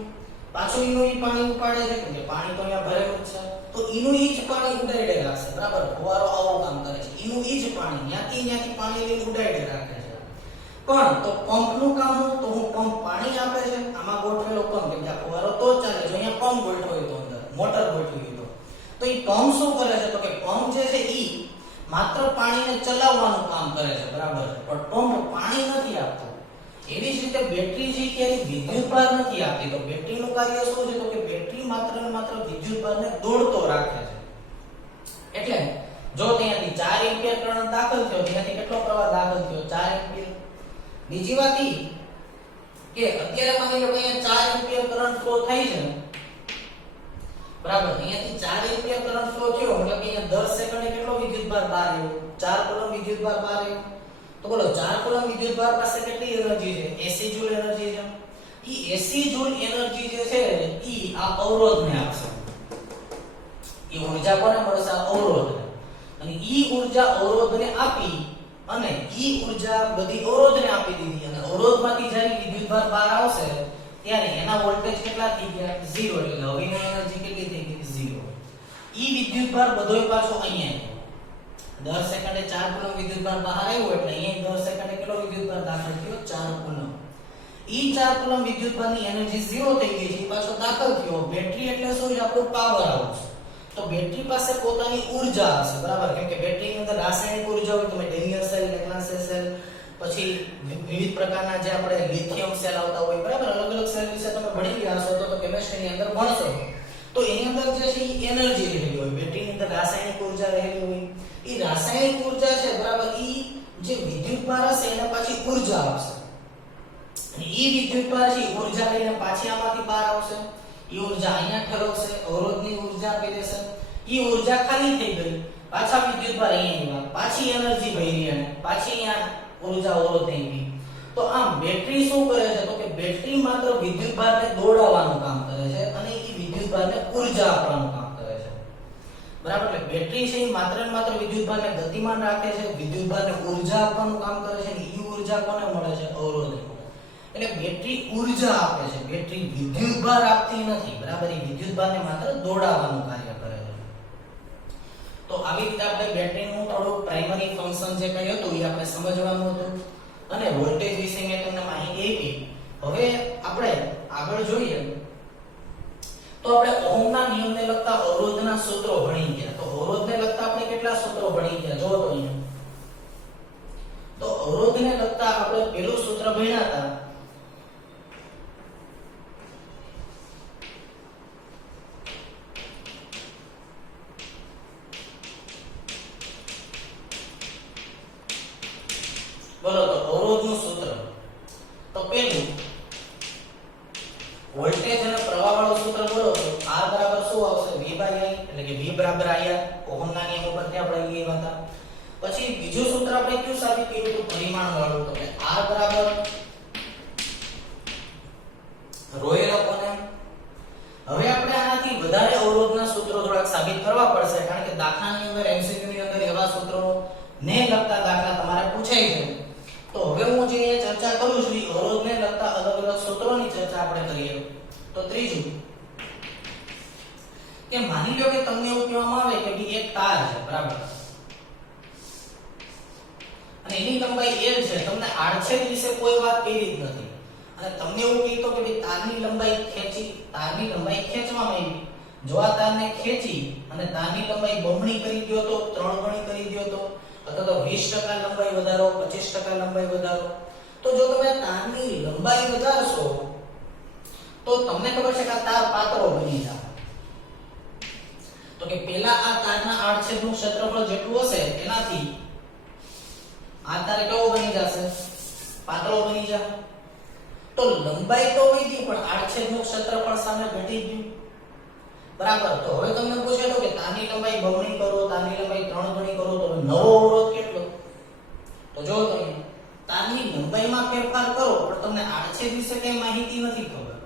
પાછું એનું ઈ પાણી ઉપાડે છે કે પાણી તો અહીંયા ભરેલું જ છે. તો એનું ઈ જ પાણી ઉડાડે રાખશે, બરાબર. ફુવારો આવું કામ કરે છે, એનું ઈ જ પાણી ત્યાંથી પાણી લઈને ઉડાડે રાખે છે. પણ તો પંપનું કામ શું? તો હું પંપ પાણી આપે છે, આમાં ગોઠવેલો પંપ કે આ ફુવારો તો ચાલે જો અહીંયા પંપ ગોઠવ્યો તો અંદર મોટર ગોઠવી તો ઈ પંપ શું કરે છે? તો કે પંપ જે છે ઈ માત્ર પાણીને ચલાવવાનું કામ કરે છે, બરાબર. પણ પંપ પાણી નથી આપતો. એવી જ રીતે બેટરી જે ક્યારેય વિદ્યુતભાર નથી આપતી. તો બેટરીનું કાર્ય શું છે? તો કે બેટરી માત્ર ને માત્ર વિદ્યુતભારને દોડતો રાખે છે. એટલે જો ત્યાંથી 4 એમ્પિયર કરંટ દાખલ થયો, ત્યાંથી કેટલો પ્રવાહ દાખલ થયો? 4 એમ્પિયર. બીજી વાત ઈ કે અત્યારે માની લો કે અહીંયા 4 એમ્પિયર કરંટ ફ્લો થાય છે, બરાબર. અહીંયાથી 4 એમ્પિયર કરંટ ફ્લો થયો એટલે કે અહીંયા 10 સેકન્ડે કેટલો વિદ્યુતભાર બહાર આવ્યો? 4 કુલમ વિદ્યુતભાર બહાર આવ્યો. તો બોલો 4 કુલમ વિદ્યુતભાર પાસે કેટલી એનર્જી છે? 80 જૂલ એનર્જી છે. ઈ 80 જૂલ એનર્જી જે છે ઈ આ અવરોધને આપશે. ઈ ઊર્જા કોને મળશે? અવરોધને. અને ઈ ઊર્જા અવરોધને આપી અને ઈ ઊર્જા બધી અવરોધને આપી દીધી અને અવરોધમાંથી જ્યારે વિદ્યુતભાર બહાર આવશે ત્યારે એના વોલ્ટેજ કેટલા થઈ ગયા? 0. એટલે હવેની એનર્જી કેટલી થઈ ગઈ? 0. ઈ વિદ્યુતભાર બધોય પાછો અહીંયા આવ્યો. 10 સેકન્ડે 4 કુલમ વિદ્યુતભાર બહાર આવ્યો એટલે અહીંયા 10 સેકન્ડે કેટલો વિદ્યુતભાર દાખલ થયો? 4 કુલમ. ઈ 4 કુલમ વિદ્યુતભારની એનર્જી 0 થઈ ગઈ છે, પાછો દાખલ થયો. બેટરી એટલે શું છે? આપણું પાવર હાઉસ. તો બેટરી પાસે પોતાની ઊર્જા હશે, બરાબર. કેમ કે બેટરીની અંદર રાસાયણિક ઊર્જા હોય, તમે ડેનિયલ સેલ, લેગ્રાન્જ સેલ, પછી વિવિધ પ્રકારના જે આપણે લિથિયમ સેલ આવતા હોય, બરાબર. અલગ અલગ સેલ વિશે તમે ભણી ગયા હશો તો કેમિસ્ટ્રીની અંદર ભણશો. તો એની અંદર જે છે એ એનર્જી રહેલી હોય, બેટરીની અંદર રાસાયણિક ઊર્જા રહેલી હોય. એ રાસાયણિક ઊર્જા છે, બરાબર. એ જે વિદ્યુતભાર હશે એને પાછી ઊર્જા આપશે. અને એ વિદ્યુતભાર છે ઊર્જા લઈને પાછી આમાંથી બહાર આવશે. એ ઊર્જા અહીંયા ઠરવશે, અવરોધની ઊર્જા આપી દેશે. એ ઊર્જા ખાલી થઈ ગઈ, પાછા વિદ્યુતભાર અહીંયા આવ્યા, પાછી એનર્જી ભરી અને પાછી અહીંયા ઊર્જા અવરોધ થઈ ગઈ. તો આમ બેટરી શું કરે છે? તો કે બેટરી માત્ર વિદ્યુતભારને દોડાવવાનું કામ કરે છે અને એ વિદ્યુતભારને ઊર્જા આપવાનું કામ કરે છે, બરાબર. એટલે બેટરી છે એ માત્ર ને માત્ર વિદ્યુતભારને ગતિમાન રાખે છે, વિદ્યુતભારને ઊર્જા આપવાનું કામ કરે છે અને એ ઊર્જા કોને મળે છે? અવરોધને. એટલે બેટરી ઊર્જા આપે છે, બેટરી વિદ્યુતભાર આપતી નથી, બરાબર. એ વિદ્યુતભારને માત્ર દોડાવવાનું કાર્ય કરે છે. તો આવી રીતે આપણે બેટરીનું થોડું પ્રાઇમરી ફંક્શન જે કંઈ હતું એ આપણે સમજવાનું હતું અને વોલ્ટેજ વિશે મેં તમને માહિતી આપી. હવે આપણે આગળ જોઈએ તો આપણે ઓહમના નિયમને લગતા અવરોધના સૂત્રો ભણી ગયા. તો અવરોધને લગતા આપણે કેટલા સૂત્રો ભણી ગયા? જો તો અહીંયા તો અવરોધને લગતા આપણે પહેલું સૂત્ર ભણ્યા હતા. બોલો તો અવરોધનું સૂત્ર. તો પહેલું વોલ્ટેજ અને પ્રવાહ વાળું સૂત્ર બોલો તો R બરાબર શું આવશે? V I, એટલે કે V બરાબર IR. ઓહમના નિયમ ઉપરથી આપણે લીધા હતા. પછી બીજું સૂત્ર આપણે કયું સાબિત કર્યું હતું? પરિમાણ વાળું. તો કે R બરાબર ρ/m. હવે આપણે આનાથી વધારે અવરોધના સૂત્રો થોડાક સાબિત કરવા પડશે, કારણ કે દાખલાની અંદર MCQ ની અંદર એવા સૂત્રો ને લગતા દાખલા તમારે પૂછાય છે. તો હવે હું જે ચર્ચા કરું છું એ અવરોધને લગતા અલગ અલગ સૂત્રોની ચર્ચા આપણે કરીએ. તો ત્રીજું કે માની લો કે તમને એવું કહેવામાં આવે કે ભઈ એક તાર છે, બરાબર. અને એની લંબાઈ L છે. તમને આડછેદ વિશે કોઈ વાત કરી જ નથી અને તમને એવું કીધું કે ભઈ તારની લંબાઈ ખેંચવામાં આવી, જો આ તારને ખેંચી અને તારની લંબાઈ બમણી કરી દો તો 3 ગણી કરી દો તો, અથવા તો 20% લંબાઈ વધારો, 25% લંબાઈ વધારો, તો જો તમે તારની લંબાઈ વધારશો તો તમને ખબર છે કે આ તાર પાતળો બની જાય. તો કે પહેલા આ તારના આડછેદનું ક્ષેત્રફળ જેટલું હશે એનાથી આ તાર કેવો બની જશે? પાતળો બની જાય. તો લંબાઈ તો વધી પણ આડછેદનું ક્ષેત્રફળ સામે ઘટી ગયું. બરાબર. તો હવે તમને પૂછે તો કે તારની લંબાઈ બમણી કરો, તારની લંબાઈ 3 ગણી કરો તો નવો અવરોધ કેટલો? તો જો તમે તારની લંબાઈમાં ફેરફાર કરો પણ તમને આડછેદ વિશે કઈ માહિતી નથી ખબર,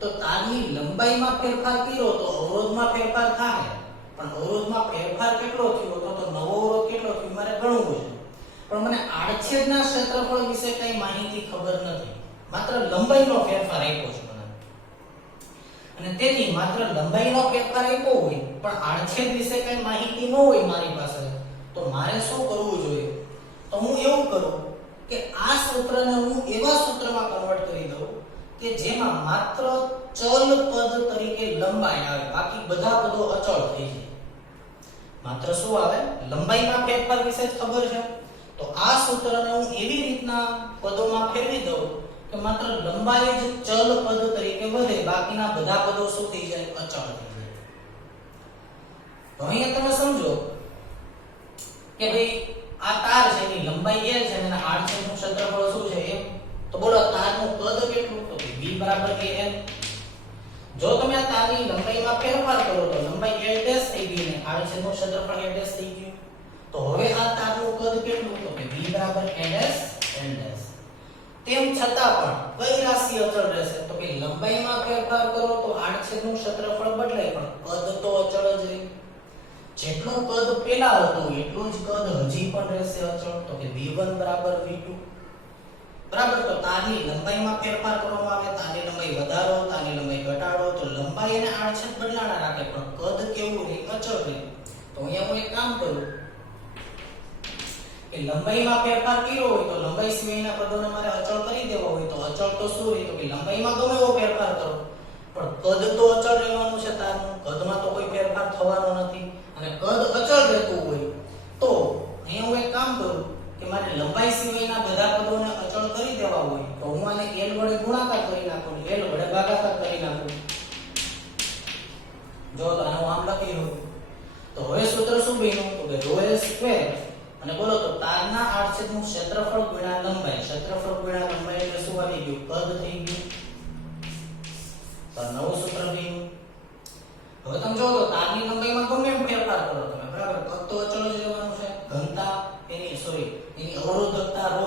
તો તારની લંબાઈમાં ફેરફાર કર્યો તો અવરોધમાં ફેરફાર થાય, પણ અવરોધમાં ફેરફાર કેટલો થયો તો નવો અવરોધ કેટલો થયો મારે ગણવું છે. પણ મને આડછેદના ક્ષેત્રફળ વિશે કઈ માહિતી ખબર નથી, માત્ર લંબાઈનો ફેરફાર આપ્યો છે મને. અને તેથી માત્ર લંબાઈનો ફેરફાર આપ્યો હોય પણ આડછેદ વિશે કઈ માહિતી ન હોય મારી પાસે, તો મારે શું કરવું જોઈએ? તો હું એવું કરું કે આ સૂત્રને હું એવા સૂત્રમાં કન્વર્ટ કરી દઉં કે જેમાં માત્ર ચલ પદ તરીકે લંબાઈ આવે, બાકી બધા પદો અચળ થઈ જાય. માત્ર શું આવે? લંબાઈમાં ફેરફાર વિશે જ ખબર છે, તો આ સૂત્રને હું એવી રીતના પદોમાં ફેરવી દઉં કે માત્ર લંબાઈ જ ચલ પદ તરીકે વધે, બાકીના બધા પદો શું થઈ જાય? અચળ થઈ જાય. તો અહીંયા તમે સમજો કે ભાઈ આ તાર છે એની લંબાઈ l છે અને આડછેદનું ક્ષેત્રફળ શું છે m. તો બોલો તારનું કદ કેટલું? તો v = al. જો તમે આ તારની લંબાઈમાં ફેરફાર કરો તો લંબાઈ l' થઈ ગઈ અને આડછેદનું ક્ષેત્રફળ l' થઈ ગયું. તો હવે આ તારનું કદ કેટલું? તો કે v = l'. તેમ છતાં પણ કઈ રાશિ અચળ રહેશે? તો કે લંબાઈમાં ફેરફાર કરો તો આડછેદનું ક્ષેત્રફળ બદલાય પણ કદ તો અચળ જ રહે. જેટલું કદ પહેલા હતું એટલું જ કદ હજી પણ રહેશે અચળ. તો કે v1 = v2. બરાબર. તો તારની લંબાઈમાં ફેરફાર કરવામાં આવે, તારની લંબાઈ વધારો, તારની લંબાઈ ઘટાડો, તો લંબાઈ અને આડછેદ બદલાણા રાખે પણ કદ કેવું રહે? અચળ રહે. તો અહીંયા હું એક કામ કરું કે લંબાઈમાં ફેરફાર કર્યો હોય તો લંબાઈ સિવાયના પદોને મારે અચળ કરી દેવા હોય તો અચળ તો શું રહે? તો કે લંબાઈમાં ગમે એવો ફેરફાર કરો પણ કદ તો અચળ રહેવાનું છે તારનું. કદમાં તો કોઈ ફેરફાર થવાનો નથી અને કદ અચળ રહેતું હોય તો અહીંયા હું એક કામ કરું કે મારે લંબાઈ સિવાયના બધા પદોને અચળ કરી દેવા હોય તો હું આને l વડે ગુણાકાર કરી નાખું, l વડે ભાગાકાર કરી નાખું. જો તો આનું આમ લખી લઉં તો હવે સૂત્ર શું બન્યું? તો કે ρl² અને બોલો તો તારના આડછેદનું ક્ષેત્રફળ ગુણ્યા લંબાઈ, ક્ષેત્રફળ ગુણ્યા લંબાઈ એટલે શું આવી ગયું? કદ થઈ ગયું. તો નવું સૂત્ર બન્યું. હવે તમે જો તો તારની લંબાઈમાં ગમે એમ ફેરફાર કરો તમે, બરાબર, કદ તો અચળ જ રહેવાનું છે. ઘનતા એની અવરોધકતા ρ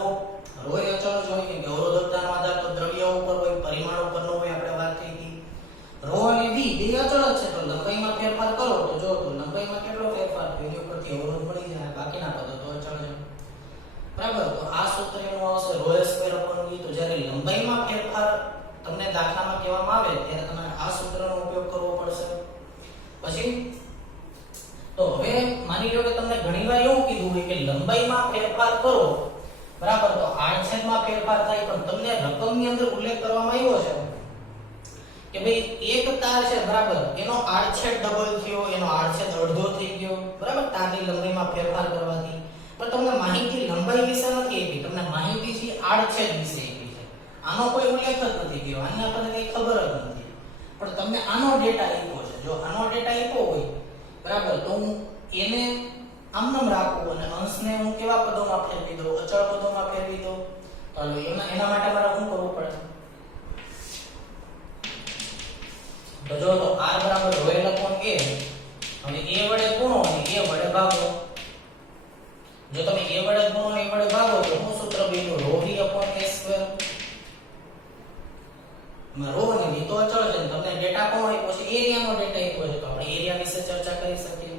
એ અચળ જ હોય કેમ કે અવરોધકતાનો આધાર તો દ્રવ્ય ઉપર હોય, પરિમાણ ઉપર ન હોય. આપણે વાત થઈ હતી ρ અને v બે અચળ જ છે. તો લંબાઈમાં ફેરફાર કરો તો જો તો લંબાઈમાં કેટલો ફેરફાર થયો એની ઉપરથી અવરોધ મળી જાય, બાકીના પદો તો અચળ છે. બરાબર. તો આ સૂત્ર એનું આવશે ρl²/v. તો જ્યારે લંબાઈમાં ફેરફાર તમને દાખલામાં કહેવામાં આવે ત્યારે તમારે આ સૂત્રનો ઉપયોગ કરવો પડશે. પછી તો હવે માની લો કે તમને ઘણીવાર એવું કીધું હોય કે લંબાઈમાં ફેરફાર કરો, બરાબર, તો આડછેદમાં ફેરફાર થાય પણ તમને રકમની અંદર ઉલ્લેખ કરવામાં આવ્યો છે કે ભાઈ એક તાર છે, બરાબર, એનો આડછેદ ડબલ થયો, એનો આડછેદ અડધો થઈ ગયો, બરાબર, તારની લંબાઈમાં ફેરફાર કરવાથી. પણ તમને માહિતી લંબાઈ વિશે નથી આપી, તમને માહિતી છે આડછેદ વિશે આપી છે. આનો કોઈ ઉલ્લેખ જ નથી કર્યો, આની આપણને કઈ ખબર જ નથી. પણ તમને આનો ડેટા આપ્યો છે. જો આનો ડેટા આપ્યો હોય, બરાબર, તો હું એને આમનામ રાખું અને અંશને હું કેવા પદોમાં ફેરવી દઉં? અચળ પદોમાં ફેરવી દઉં. તો એના માટે મારે શું કરવું પડે? તો જો તો r = ρl/a. હવે a વડે ગુણો અને a વડે ભાગો. જો તમે a વડે ગુણો અને a વડે ભાગો તો શું સૂત્ર બન્યું? ρv/a². માં ρ અને v તો અચળ છે. તમને ડેટા કોણ આપ્યો છે? એરિયાનો ડેટા આપ્યો છે. તો આપણે એરિયા વિશે ચર્ચા કરી શકીએ.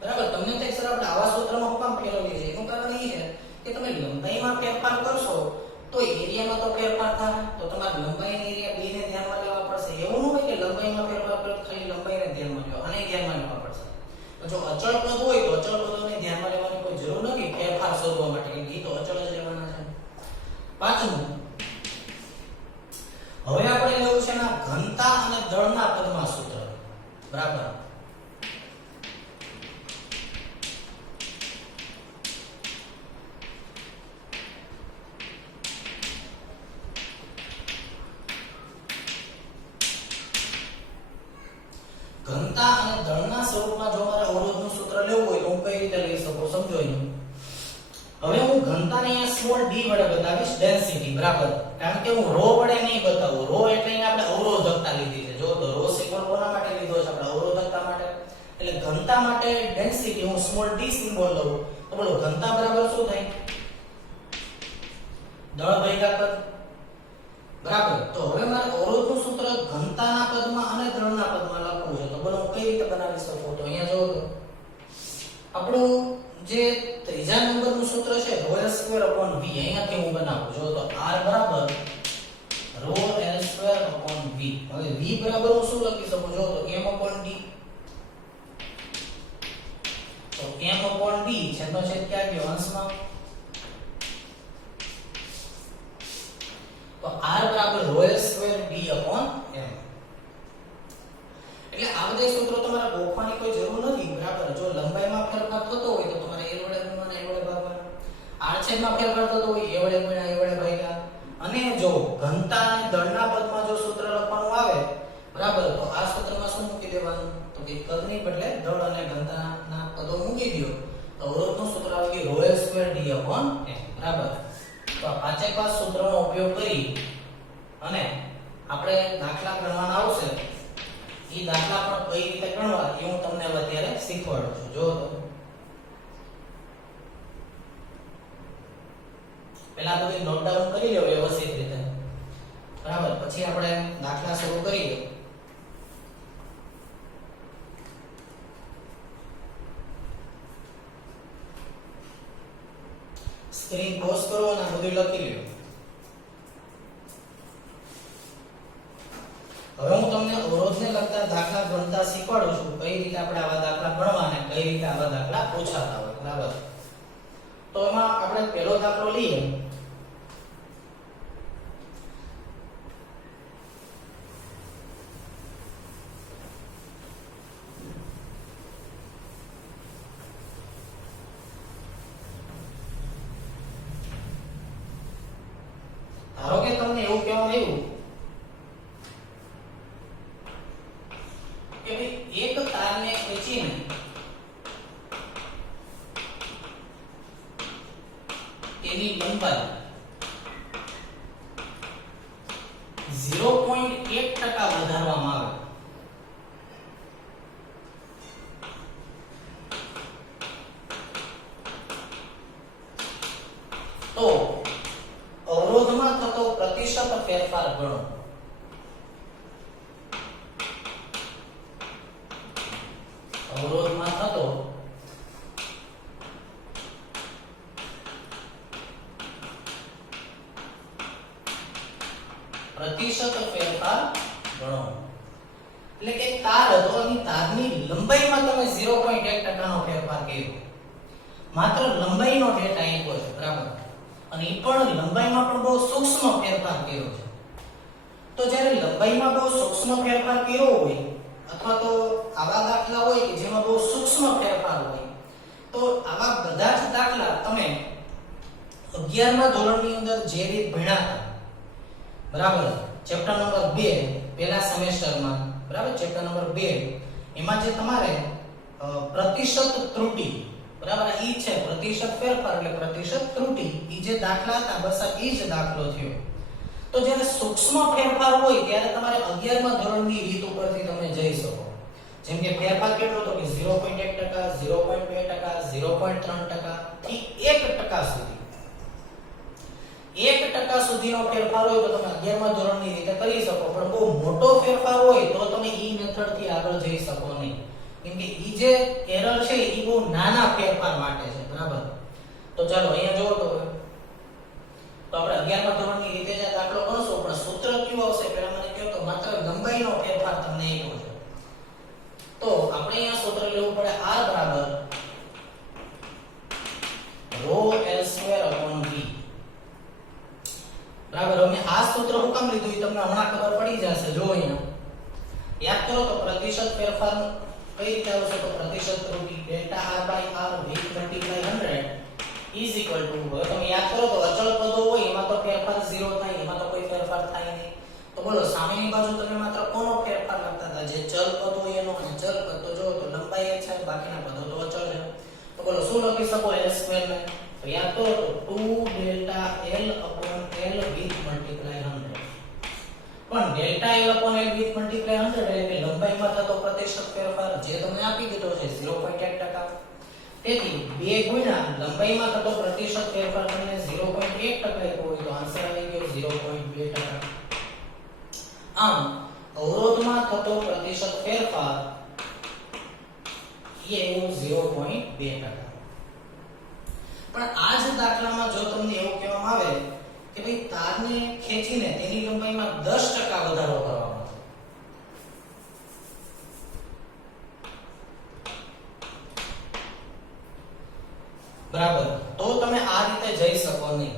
બરાબર. તમને તો સર આપણે આવા સૂત્રમાં હું કામ ફેરવીએ છીએ? એનું કારણ એ છે કે તમે લંબાઈમાં ફેરફાર કરશો તો એરિયામાં તો ફેરફાર થાય. તો તમારે લંબાઈ અને એરિયા બેને ધ્યાનમાં લેવા પડશે. એવું ન હોય કે લંબાઈમાં ફેરફાર કરો ખાલી લંબાઈને ધ્યાનમાં લેવા અને ધ્યાનમાં લેવા પડશે. જો અચળ પદ હોય તો અચળ પદોને ધ્યાનમાં લેવાની કોઈ જરૂર નથી ફેરફાર શોધવા માટે, કેમ કે તો અચળ જ રહેવાના છે. પાંચમું, હવે આપણે લેવું છે ના ઘનતા અને દળના પદમાં સૂત્ર. બરાબર ઘનતા અને દળના સ્વરૂપમાં જો મારે અવરોધનું સૂત્ર લેવું હોય તો હું કઈ રીતે લઈ શકું સમજો અહીં હવે હું ઘનતાને અહીંયા સ્મોલ d વડે બતાવીશ ડેન્સિટી બરાબર કારણ કે હું રો વડે નહીં બતાવું રો એટલે અહીંયા આપણે અવરોધકતા લીધી છે જો તો રો સિમ્બોલ કોના માટે લીધો છે આપણે અવરોધકતા માટે એટલે ઘનતા માટે ડેન્સિટી હું સ્મોલ d સિમ્બોલ લઉં તો બોલો ઘનતા બરાબર શું થાય દળ ભાગ્યા કદ બરાબર તો હવે મારે અવરોધનું સૂત્ર ઘનતાના પદમાં અને દળના પદમાં લખવું છે તો બોલો હું કઈ રીતે બનાવી શકું તો અહીંયા જો તો આપણું જે ત્રીજા નંબરનું સૂત્ર છે ρ² v અહીંયાથી હું બનાવું જો તો r બરાબર ρl² v હવે v બરાબર હું શું લખી શકું જો તો m/d તો m/d છેદનો છેદ ક્યાં ગયો અંશમાં તો r બરાબર ρl²d/m એટલે આ બધા સૂત્રો તમારે ગોખવાની કોઈ જરૂર નથી બરાબર જો લંબાઈમાં ફેરફાર થતો હોય તો તમારે a વડે ગુણવાના a વડે ભાગવાના r છેદમાં ફેરફાર થતો હોય a વડે ગુણ્યા a વડે ભાગ્યા અને જો ઘનતા અને દળના પદમાં જો સૂત્ર લખવાનું આવે બરાબર તો આ સૂત્રમાં શું મૂકી દેવાનું તો કે કદની બદલે દળ અને ઘનતાના પદો મૂકી દો તો અવરોધનું સૂત્ર આવે કે ρl²d/m બરાબર તો આ પાંચે પાંચ સૂત્રનો ઉપયોગ કરી અને આપણે દાખલા ગણવાના આવશે એ દાખલા પણ કઈ રીતે ગણવા એ હું તમને હવે અત્યારે શીખવાડું છું જો તો પહેલા બધું નોટ ડાઉન કરી લો વ્યવસ્થિત રીતે બરાબર પછી આપણે દાખલા શરૂ કરીએ સ્ક્રીન પોઝ કરો અને બધું લખી લો હવે હું તમને અવરોધને લગતા દાખલા ગણતા શીખવાડું છું કઈ રીતે આપણે આવા દાખલા ગણવા અને કઈ રીતે આવા દાખલા પૂછાતા હોય બરાબર તો એમાં આપણે પહેલો દાખલો લઈએ ધારો કે તમને એવું કહેવામાં આવ્યું કે ભાઈ એક તારને ખેંચીને તેની લંબાઈ 0.1% વધારવામાં આવે તો અવરોધમાં થતો પ્રતિશત ફેરફાર ગણો અવરોધમાં થતો પ્રતિશત ફેરફાર ગણો એટલે કે તાર હતો અને તારની લંબાઈમાં તમે 0.1% નો ફેરફાર કર્યો માત્ર લંબાઈનો ડેટા આપ્યો છે બરાબર અને એ પણ લંબાઈમાં પણ બહુ સૂક્ષ્મ ફેરફાર કર્યો છે તો જ્યારે લંબાઈમાં બહુ સૂક્ષ્મ ફેરફાર કર્યો હોય અથવા તો આવા દાખલા હોય કે જેમાં બહુ સૂક્ષ્મ ફેરફાર હોય તો આવા બધા જ દાખલા તમે 11મા ધોરણની અંદર જે રીત ભણ્યા હતા બરાબર ચેપ્ટર નંબર 2 પહેલા સેમેસ્ટરમાં બરાબર ચેપ્ટર નંબર 2 એમાં જે તમારે પ્રતિશત ત્રુટિ બરાબર ઈ છે પ્રતિશત ફેરફાર એટલે પ્રતિશત ત્રુટિ ઈ જે દાખલા હતા બસ આ જ દાખલો થયો તો જ્યારે સૂક્ષ્મ ફેરફાર હોય ત્યારે તમારે 11મા ધોરણની રીત ઉપરથી તમે જઈ શકો જેમ કે ફેરફાર કેટલો તો કે 0.1% 0.2% 0.3% થી 1% સુધી 1% સુધીનો ફેરફાર હોય તો તમે 11મા ધોરણની રીતે કરી શકો પણ બહુ મોટો ફેરફાર હોય તો તમે ઈ મેથડથી આગળ જઈ શકો નહીં કેમ કે ઈ જે એરર છે ઈ બહુ નાના ફેરફાર માટે છે બરાબર તો ચાલો અહીંયા જોવો તો આપણે 11મા ધોરણની રીતે જે દાખલો ગણશું પણ સૂત્ર કયું આવશે પહેલા મને કહો તો માત્ર લંબાઈનો ફેરફાર તમને આપ્યો છે તો આપણે અહીંયા સૂત્ર લેવું પડે r બરાબર ρl²/v બરાબર અમે આ સૂત્ર હું કામ લીધું એ તમને હમણાં ખબર પડી જશે જો અહીંયા યાદ કરો તો પ્રતિશત ફેરફાર કઈ રીતે આવશે તો પ્રતિશત ત્રુટિ delta r by r with multiply 100 is equal to હવે તમે યાદ કરો તો અચળ પદો હોય એમાં તો ફેરફાર 0 થાય એમાં તો કોઈ ફેરફાર થાય નહીં તો બોલો સામેની બાજુ તમે માત્ર કોનો ફેરફાર લખતા હતા જે ચલ પદ હોય એનો અને ચલ પદ તો જો તો લંબાઈ એક છે બાકીના પદો તો અચળ છે તો બોલો શું લખી શકો l² ને તો યાદ કરો તો 2 delta l upon l with multiply 100 પણ delta l upon l with multiply 100 એટલે કે લંબાઈમાં થતો પ્રતિશત ફેરફાર જે તમને આપી દીધો છે 0.1% તેથી 2 ગુણ્યા લંબાઈમાં થતો પ્રતિશત ફેરફાર તમને 0.1% આપ્યો હોય તો આન્સર આવી ગયો 0.2%. આમ અવરોધમાં થતો પ્રતિશત ફેરફાર એ 0.2%. પણ આ જ દાખલામાં જો તમને એવું કહેવામાં આવે કે ભાઈ તારને ખેંચીને તેની લંબાઈમાં 10% વધારો કરવામાં આવે બરાબર તો તમે આ રીતે જઈ શકો નહીં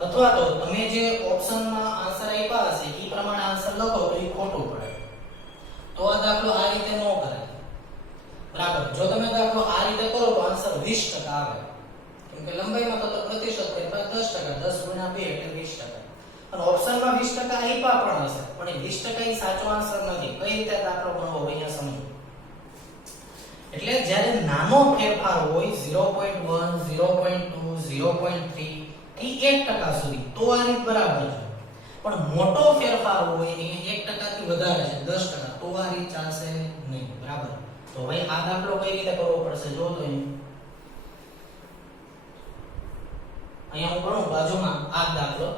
અથવા તો તમે જે ઓપ્શનમાં આન્સર આપ્યા હશે એ પ્રમાણે આન્સર લખો તો એ ખોટું પડે તો આ દાખલો આ રીતે ન કરાય બરાબર જો તમે દાખલો આ રીતે કરો તો આન્સર 20% આવે કેમ કે લંબાઈમાં તો પ્રતિશત ફેરફાર 10% 10 ગુણ્યા 2 એટલે 20% અને ઓપ્શનમાં 20% આપ્યા પણ હશે પણ એ 20% એ સાચો આન્સર નથી કઈ રીતે દાખલો ગણવો અહીંયા સમજો એટલે જ્યારે નાનો ફેરફાર હોય 0.1 0.2 0.3 થી 1% સુધી તો આ રીત બરાબર છે પણ મોટો ફેરફાર હોય એ 1% થી વધારે છે 10% તો આ રીત ચાલશે નહીં બરાબર તો ભાઈ આ દાખલો કઈ રીતે કરવો પડશે જો તો અહીંયા હું કરું બાજુમાં આ દાખલો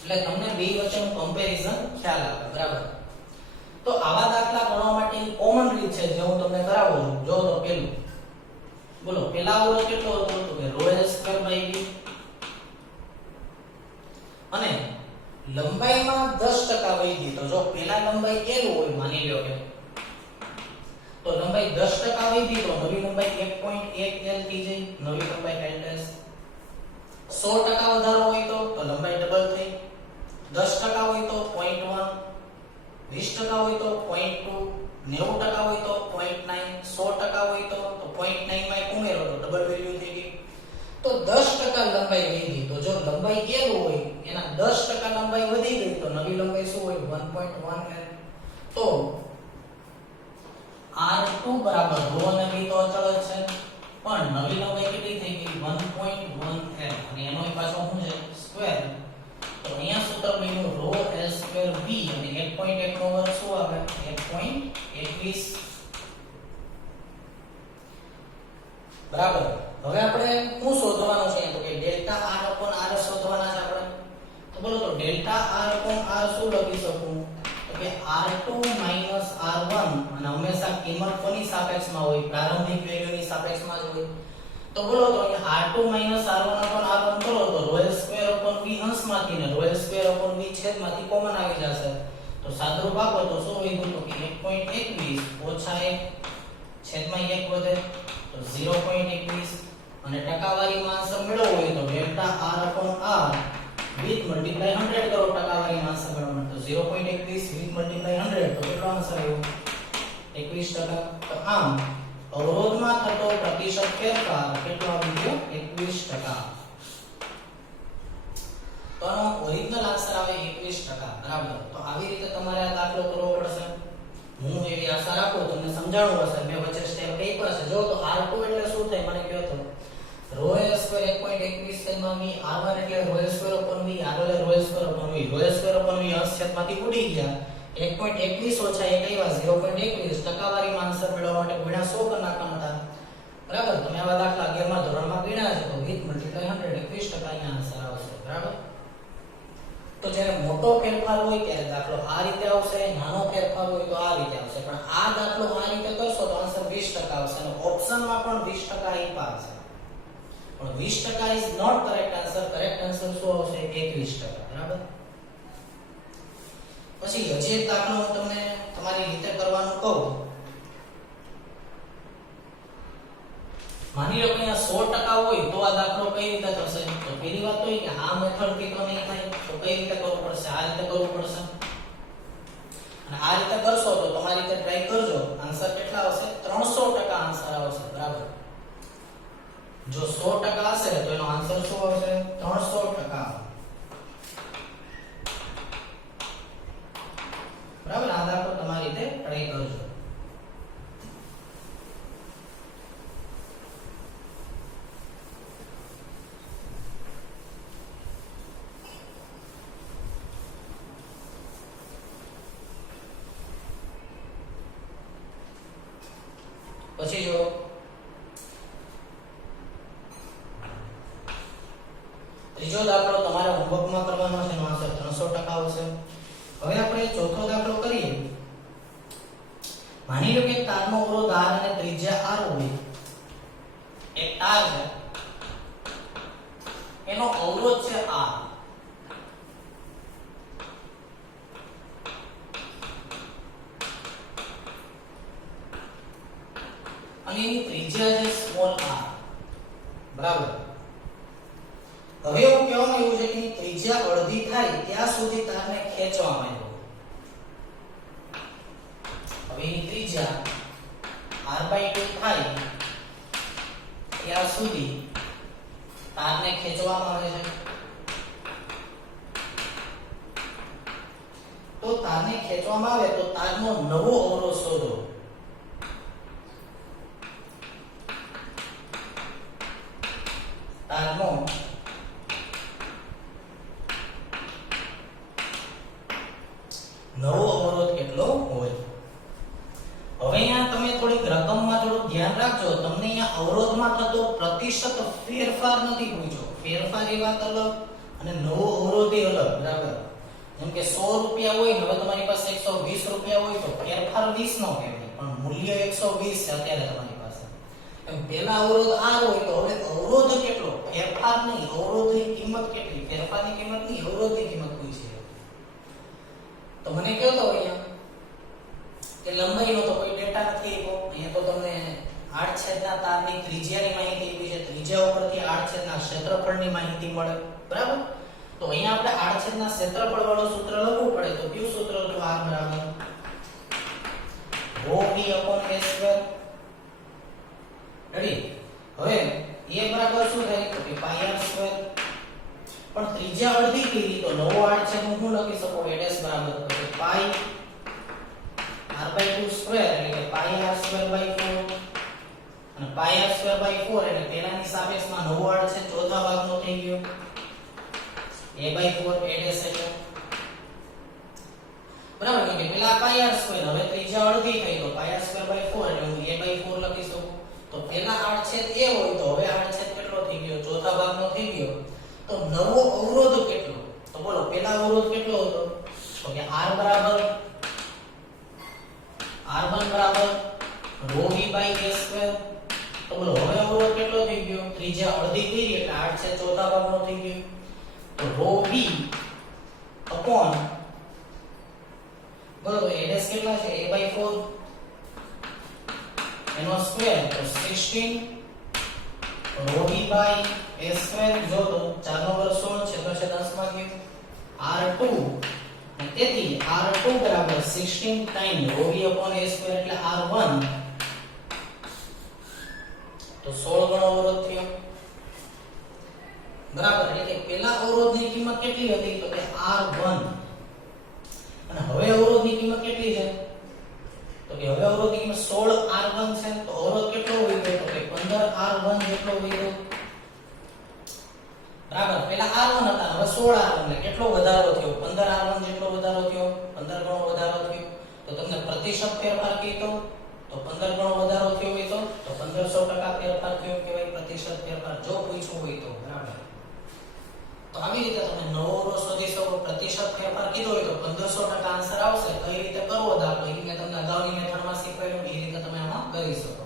એટલે તમને બે વચ્ચેનું કમ્પેરીઝન ખ્યાલ આવે બરાબર તો આવા દાખલા ગણવા માટે કોમન રીત છે જે હું તમને કરાવું છું જો તો પેલું બોલો પેલા અવરોધ કેટલો હતો તો કે ρ² v અને લંબાઈમાં 10% વધી તો જો પેલા લંબાઈ l હોય માની લ્યો કે તો લંબાઈ 10% વધી તો નવી લંબાઈ 1.1 l થઈ જાય નવી લંબાઈ l' 100% વધારો હોય તો લંબાઈ ડબલ થઈ 10% હોય તો 0.1 20% હોય તો 0.2 90% હોય તો 0.9 100% હોય તો 0.9 માં ઉમેરો તો ડબલ વેલ્યુ થઈ ગઈ તો 10% લંબાઈ વધી તો જો લંબાઈ l હોય એના 10% લંબાઈ વધી ગઈ તો નવી લંબાઈ શું હોય 1.1 l તો r2 બરાબર ρ અને v તો અચળ જ છે પણ નવી લંબાઈ કેટલી થઈ ગઈ 1.1 l અને એનો પાછો શું છે સ્ક્વેર તો અહીંયા સૂત્ર બન્યું ρ l² v અને 1.1 નો વર્ગ શું આવે 1.21 બરાબર હવે આપણે શું શોધવાનું છે તો કે ડેલ્ટા r upon r શોધવાના છે આપણે તો બોલો તો ડેલ્ટા r upon r શું લખી શકું તો કે r2 r1 અને હંમેશા કિંમત કોની સાપેક્ષમાં હોય પ્રારંભિક વેલ્યુની સાપેક્ષમાં જ હોય તો બોલો તો અહીંયા r2 r1 upon r1 કરો તો ρ² upon v અંશમાંથી ને ρ² upon v છેદમાંથી કોમન આવી જશે તો સાદરૂપ આપો તો શું વધ્યું તો કે 1.21 ઓછા 1 છેદમાં 1 વધે તો 0.21 અને ટકાવારીમાં આન્સર મેળવવો હોય તો delta r upon r with multiply 100 કરો ટકાવારીમાં આન્સર મેળવવા માટે તો 0.21 with multiply 100 તો કેટલો આન્સર આવ્યો 21%. તો આમ અવરોધમાં થતો પ્રતિશત ફેરફાર કેટલો આવી ગયો 21%. તો આનો ઓરિજિનલ આન્સર આવે 21%. બરાબર તો આવી રીતે તમારે આ દાખલો કરવો પડશે. હું એવી આશા રાખું તમને સમજાણું હશે મેં વચ્ચે સ્ટેપ કઈ પાસે જો તો r2 એટલે શું થાય મને કહો તો ρ² 1.21 માં v r1 એટલે ρ² upon v r એટલે ρ² upon v ρ² upon v અંશ છેદમાંથી ઉડી ગયા 1.21 ઓછા 1 આવ્યા 0.21 ટકાવારીમાં આન્સર મેળવવા માટે ગુણ્યા 100 કરી નાખવાના હતા બરાબર તમે આવા દાખલા 11મા ધોરણમાં ગણ્યા છે તો with multiply 100 21% અહીંયા આન્સર આવશે બરાબર તો જ્યારે મોટો ફેરફાર હોય ત્યારે દાખલો આ રીતે આવશે નાનો ફેરફાર હોય તો આ રીતે આવશે પણ આ દાખલો આ રીતે કરશો તો આન્સર 20% આવશે અને ઓપ્શનમાં પણ 20% આપ્યા હશે પણ 20% ઇઝ નોટ કરેક્ટ આન્સર શું આવશે 21% બરાબર પછી હજી એક દાખલો હું તમને તમારી રીતે કરવાનું કહું માની લો કે અહીંયા 100% હોય તો આ દાખલો કઈ રીતે થશે તો પહેલી વાત તો એ કે આ મેથડ થી તો નહીં થાય તો કઈ રીતે કરવું પડશે આ રીતે કરવું પડશે અને આ રીતે કરશો તો તમારી રીતે ટ્રાય કરજો, આન્સર કેટલા આવશે? 300% આન્સર આવશે. બરાબર, જો 100% હશે તો એનો આન્સર શું આવશે? 300%. બરાબર, આ દાખલો તમારી રીતે ટ્રાય કરજો. પછી જો ત્રીજો દાખલો તમારે હોમવર્કમાં કરવાનો છે, એનો આન્સર 300% આવશે. હવે આપણે ચોથો દાખલો કરીએ. માની લો કે તારનો અવરોધ R અને ત્રિજ્યા R હોય. એક તાર છે, એનો અવરોધ છે R, અને એની ત્રિજ્યા છે સ્મોલ r. બરાબર, હવે એવું કહેવામાં આવ્યું છે કે ત્રિજ્યા અડધી થાય ત્યાં સુધી તારને ખેંચવામાં આવ્યો. હવે એની ત્રિજ્યા r/2 થાય ત્યાં સુધી તારને ખેંચવામાં આવે છે. તો તારને ખેંચવામાં આવે તો તારનો નવો અવરોધ શોધો. તારનો નવો અવરોધ કેટલો હોય? હવે અહીંયા તમે થોડીક રકમમાં થોડું ધ્યાન રાખજો. તમને અહીંયા અવરોધમાં થતો પ્રતિશત ફેરફાર નથી પૂછ્યો. ફેરફાર એ વાત અલગ અને નવો અવરોધ એ અલગ. બરાબર, જેમ કે 100 રૂપિયા હોય, હવે તમારી પાસે 120 રૂપિયા હોય તો ફેરફાર 20 નો કહેવાય, પણ મૂલ્ય 120 છે અત્યારે તમારી પાસે. એમ પહેલા અવરોધ R હોય તો હવે અવરોધ કેટલો? ફેરફાર નહીં, અવરોધની કિંમત કેટલી? ફેરફારની કિંમત નહીં, અવરોધની કિંમત પૂછી છે. તો મને કહો તો અહીંયા કે લંબાઈનો તો કોઈ ડેટા નથી આપ્યો. અહીંયા તો તમને આડછેદના તારની ત્રિજ્યાની માહિતી આપી છે. ત્રિજ્યા ઉપરથી આડછેદના ક્ષેત્રફળની માહિતી મળે. બરાબર, તો અહીંયા આપણે આડછેદના ક્ષેત્રફળ વાળું સૂત્ર લખવું પડે. તો કયું સૂત્ર હતું? R બરાબર ρv/a². રેડી? હવે a બરાબર શું થાય? તો કે πr². પણ ત્રિજ્યા અડધી કરી તો નવો આડછેદ હું શું લખી શકું? a' બરાબર તો કે પાઈ r/2² એટલે કે πr²/4. અને πr²/4 એટલે પેલાની સાપેક્ષમાં નવો આડછેદ ચોથા ભાગનો થઈ ગયો. a/4 a' એટલે બરાબર, કે પેલા πr², હવે ત્રિજ્યા અડધી થઈ તો πr²/4 એટલે હું a/4 લખી શકું. તો પેલા આડછેદ a હોય તો હવે આડછેદ કેટલો થઈ ગયો? ચોથા ભાગનો થઈ ગયો. તો નવો અવરોધ કેટલો? તો બોલો, પેલા અવરોધ કેટલો હતો? તો કે R બરાબર R1 બરાબર ρv/a². તો બોલો, હવે અવરોધ કેટલો થઈ ગયો? ત્રિજ્યા અડધી કરી એટલે આડછેદ ચોથા ભાગનો થઈ ગયો. તો ρv અપોન બરોબર a' કેટલા છે? a/4 એનો સ્ક્વેર તો 16 ρv/a². જો તો 4 નો વર્ગ 16 છે તો 10 માં ગયો. R2 અને તેથી R2 બરાબર 16 ટાઈમ ρv/a² એટલે R1. તો 16 ગણો અવરોધ થયો. બરાબર, એટલે કે પેલા અવરોધની કિંમત કેટલી હતી? તો કે R1. અને હવે અવરોધની કિંમત કેટલી છે? તો કે હવે અવરોધની કિંમત 16 R1 છે. તો અવરોધ કેટલો હોય? તો કે 15 R1 જેટલો હોય. બરાબર, પેલા R1 હતા, હવે 16 R1 એટલે કેટલો વધારો થયો? 15 R1 જેટલો વધારો થયો, 15 ગણો વધારો થયો. તો તમને પ્રતિશત ફેરફાર કીધો તો 15 ગણો વધારો થયો હોય તો 1500% ફેરફાર થયો કહેવાય. પ્રતિશત ફેરફાર જો પૂછ્યું હોય તો. બરાબર, તો આવી રીતે તમે નવો અવરોધ શોધી શકો. પ્રતિશત ફેરફાર કીધો હોય તો 1500% આન્સર આવશે. કઈ રીતે કરવો દાખલો એ મેં તમને અગાઉની મેથડમાં શીખવાડ્યું, એ રીતે તમે આમાં કરી શકો.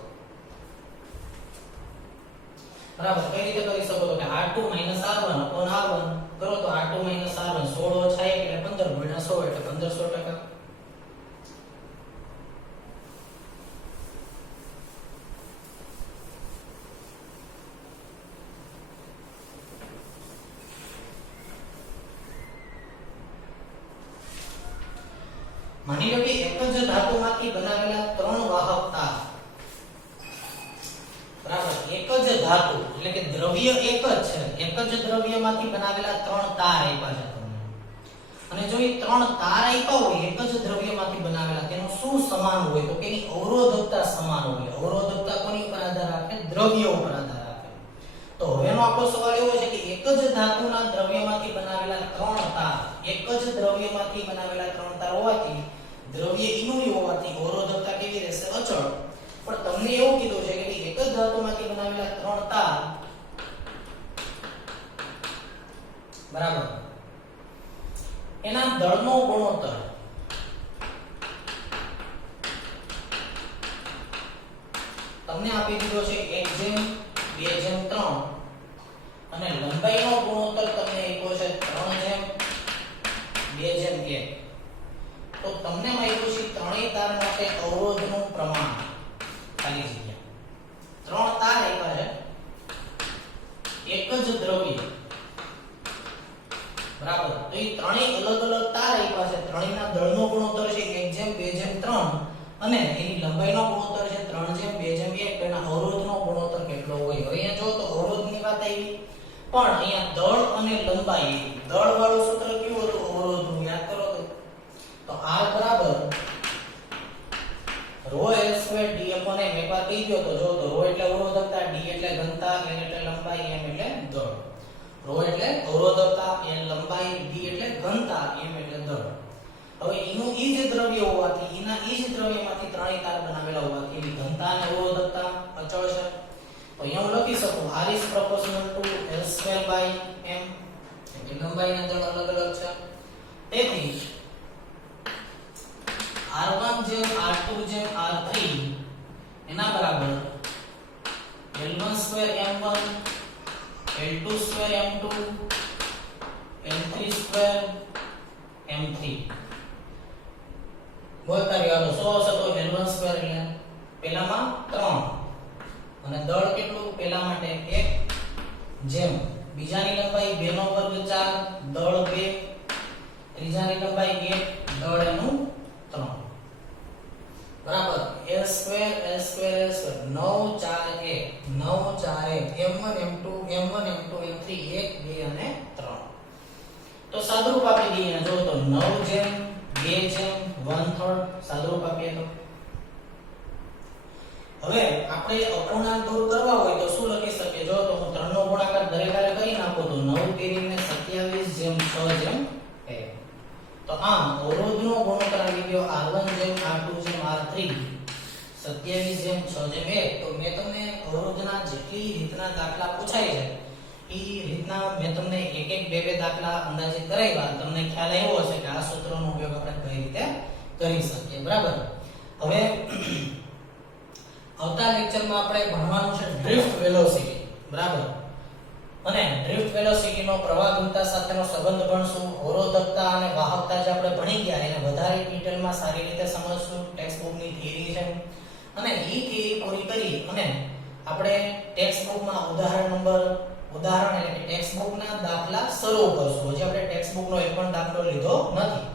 બરાબર, કઈ રીતે કરી શકો? તો કે R2 - R1 upon R1 કરો તો R2 - R1 16 ઓછા 1 એટલે 15 ગુણ્યા 100 એટલે 1500%. માની લો કે દ્રવ્યમાંથી બનાવેલા 3 વાહક તાર, બરાબર, એક જ ધાતુ એટલે કે દ્રવ્ય એક જ છે, એક જ દ્રવ્યમાંથી બનાવેલા 3 તાર આપ્યા છે તમને. અને જો એ 3 તાર આપ્યા હોય એક જ દ્રવ્યમાંથી બનાવેલા, તેનું શું સમાન હોય તો કે એની અવરોધકતા સમાન હોય. અવરોધકતા કોની ઉપર આધાર રાખે? દ્રવ્ય ઉપર આધાર રાખે. તો હવેનો આપણો સવાલ એવો છે કે એક જ ધાતુના દ્રવ્યમાંથી બનાવેલા 3 તાર, એક જ દ્રવ્યમાંથી બનાવેલા 3 તાર હોવાથી, દ્રવ્ય ઇનુય હોવાથી અવરોધકતા કેવી રહેશે? અચળ. પણ તમને એવું કીધું છે કે એક જ ધાતુમાંથી બનાવેલા 3 તાર, બરાબર, એના દળનો ગુણોત્તર તમને આપી દીધો છે 1:2:3 અને લંબાઈનો ગુણોત્તર તમને આપ્યો છે 3:2:1. તો તમને મળ્યું છે ત્રણેય તાર માટે અવરોધનું પ્રમાણ, ખાલી જગ્યા 3 તાર આપ્યા છે, એક જ દ્રવ્ય, બરાબર. તો એ ત્રણેય અલગ અલગ તાર આપ્યા છે, ત્રણેયના દળનો ગુણોત્તર છે 1:2:3 અને એની લંબાઈનો ગુણોત્તર છે 3:2:1. તો એના અવરોધનો ગુણોત્તર કેટલો હોય? હવે અહીંયા જો તો અવરોધની વાત આવી, પણ અહીંયા દળ અને લંબાઈ, દળ વાળું સૂત્ર કેવું હતું? અવરોધનું, યાદ કરો તો R બરાબર ρ² d/m. એકવાર કહી દો તો જો તો ρ એટલે અવરોધકતા, d એટલે ઘનતા, n એટલે લંબાઈ, m એટલે દળ. ρ એટલે અવરોધકતા, n લંબાઈ, d એટલે ઘનતા, m એટલે દળ. હવે એનું ઈ જ દ્રવ્ય હોવાથી, એના ઈ જ દ્રવ્યમાંથી ત્રણેય તાર બનાવેલા હોવાથી એની ઘનતા અને અવરોધકતા અચળ છે. તો અહીંયા હું લખી શકું R is proportional to L²/m. એટલે લંબાઈ અને દળ અલગ અલગ છે. તેથી R1 જેમ R2 જેમ R3 એના બરાબર L1²m1 L2²m2 L3²m3. બોલતા રહ્યો તો 100 હશે તો L1² એટલે પેલામાં 3 અને દળ કેટલું? પેલા માટે 1 જેમ બીજાની લંબાઈ 2 નો વર્ગ 4, દળ 2, ત્રીજાની લંબાઈ 1, દળ એનું 3, બરાબર. L² 9 4 1 9 4 1 m1 m2 m1 m2 m3 1 2 અને 3. તો સાદુરૂપ આપી દઈએ. જો તો 9 જેમ 2 જેમ 1/3 સાદુરૂપ આપીએ તો હવે આપણે અપૂર્ણાંક દૂર કરવા હોય તો શું લખી શકીએ? જો તો હું 3 નો ગુણાકાર દરેક હારે કરી નાખું તો 9 તેરીને 27 જેમ 6 જેમ 1. તો આમ અવરોધનો ગુણોત્તર આવી ગયો R1 જેમ R2 જેમ R3 27 જેમ 6 જેમ 1. તો મેં તમને અવરોધના જેટલી રીતના દાખલા પૂછાય છે એ રીતના મેં તમને એક એક બે દાખલા અંદાજિત કરાવ્યા. તમને ખ્યાલ આવ્યો હશે કે આ સૂત્રનો ઉપયોગ આપણે કઈ રીતે કરી શકીએ, બરાબર. હવે આવતા લેક્ચરમાં આપણે ભણવાનું છે ડ્રિફ્ટ વેલોસિટી, બરાબર. અને ડ્રિફ્ટ વેલોસિટીનો પ્રવાહ ઘનતા સાથેનો સંબંધ ભણશું. અવરોધકતા અને વાહકતા જે આપણે ભણી ગયા એને વધારે ડિટેલમાં સારી રીતે સમજશું. ટેક્સ્ટ બુકની થિયરી છે અને એ થિયરી પૂરી કરી અને આપણે ટેક્સ્ટ બુકમાં ઉદાહરણ એટલે કે ટેક્સ્ટ બુકના દાખલા શરૂ કરશું. હજી આપણે ટેક્સ્ટ બુકનો એક પણ દાખલો લીધો નથી.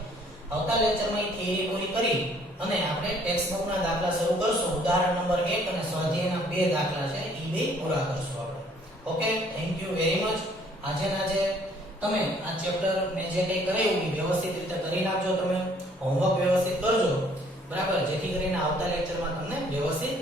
આવતા લેક્ચરમાં એ થિયરી પૂરી કરી અને આપણે ટેક્સ્ટ બુકના દાખલા શરૂ કરશું. ઉદાહરણ નંબર 1 અને સ્વાધ્યાયના 2 દાખલા છે એ બે પૂરા કરશું આપણે. Okay, thank you very much. આજે તમે આ ચેપ્ટર મેં જે કંઈ કરાવ્યું એ વ્યવસ્થિત રીતે કરી નાખજો. તમે હોમવર્ક વ્યવસ્થિત કરજો, બરાબર, જેથી કરીને આવતા લેક્ચરમાં તમને વ્યવસ્થિત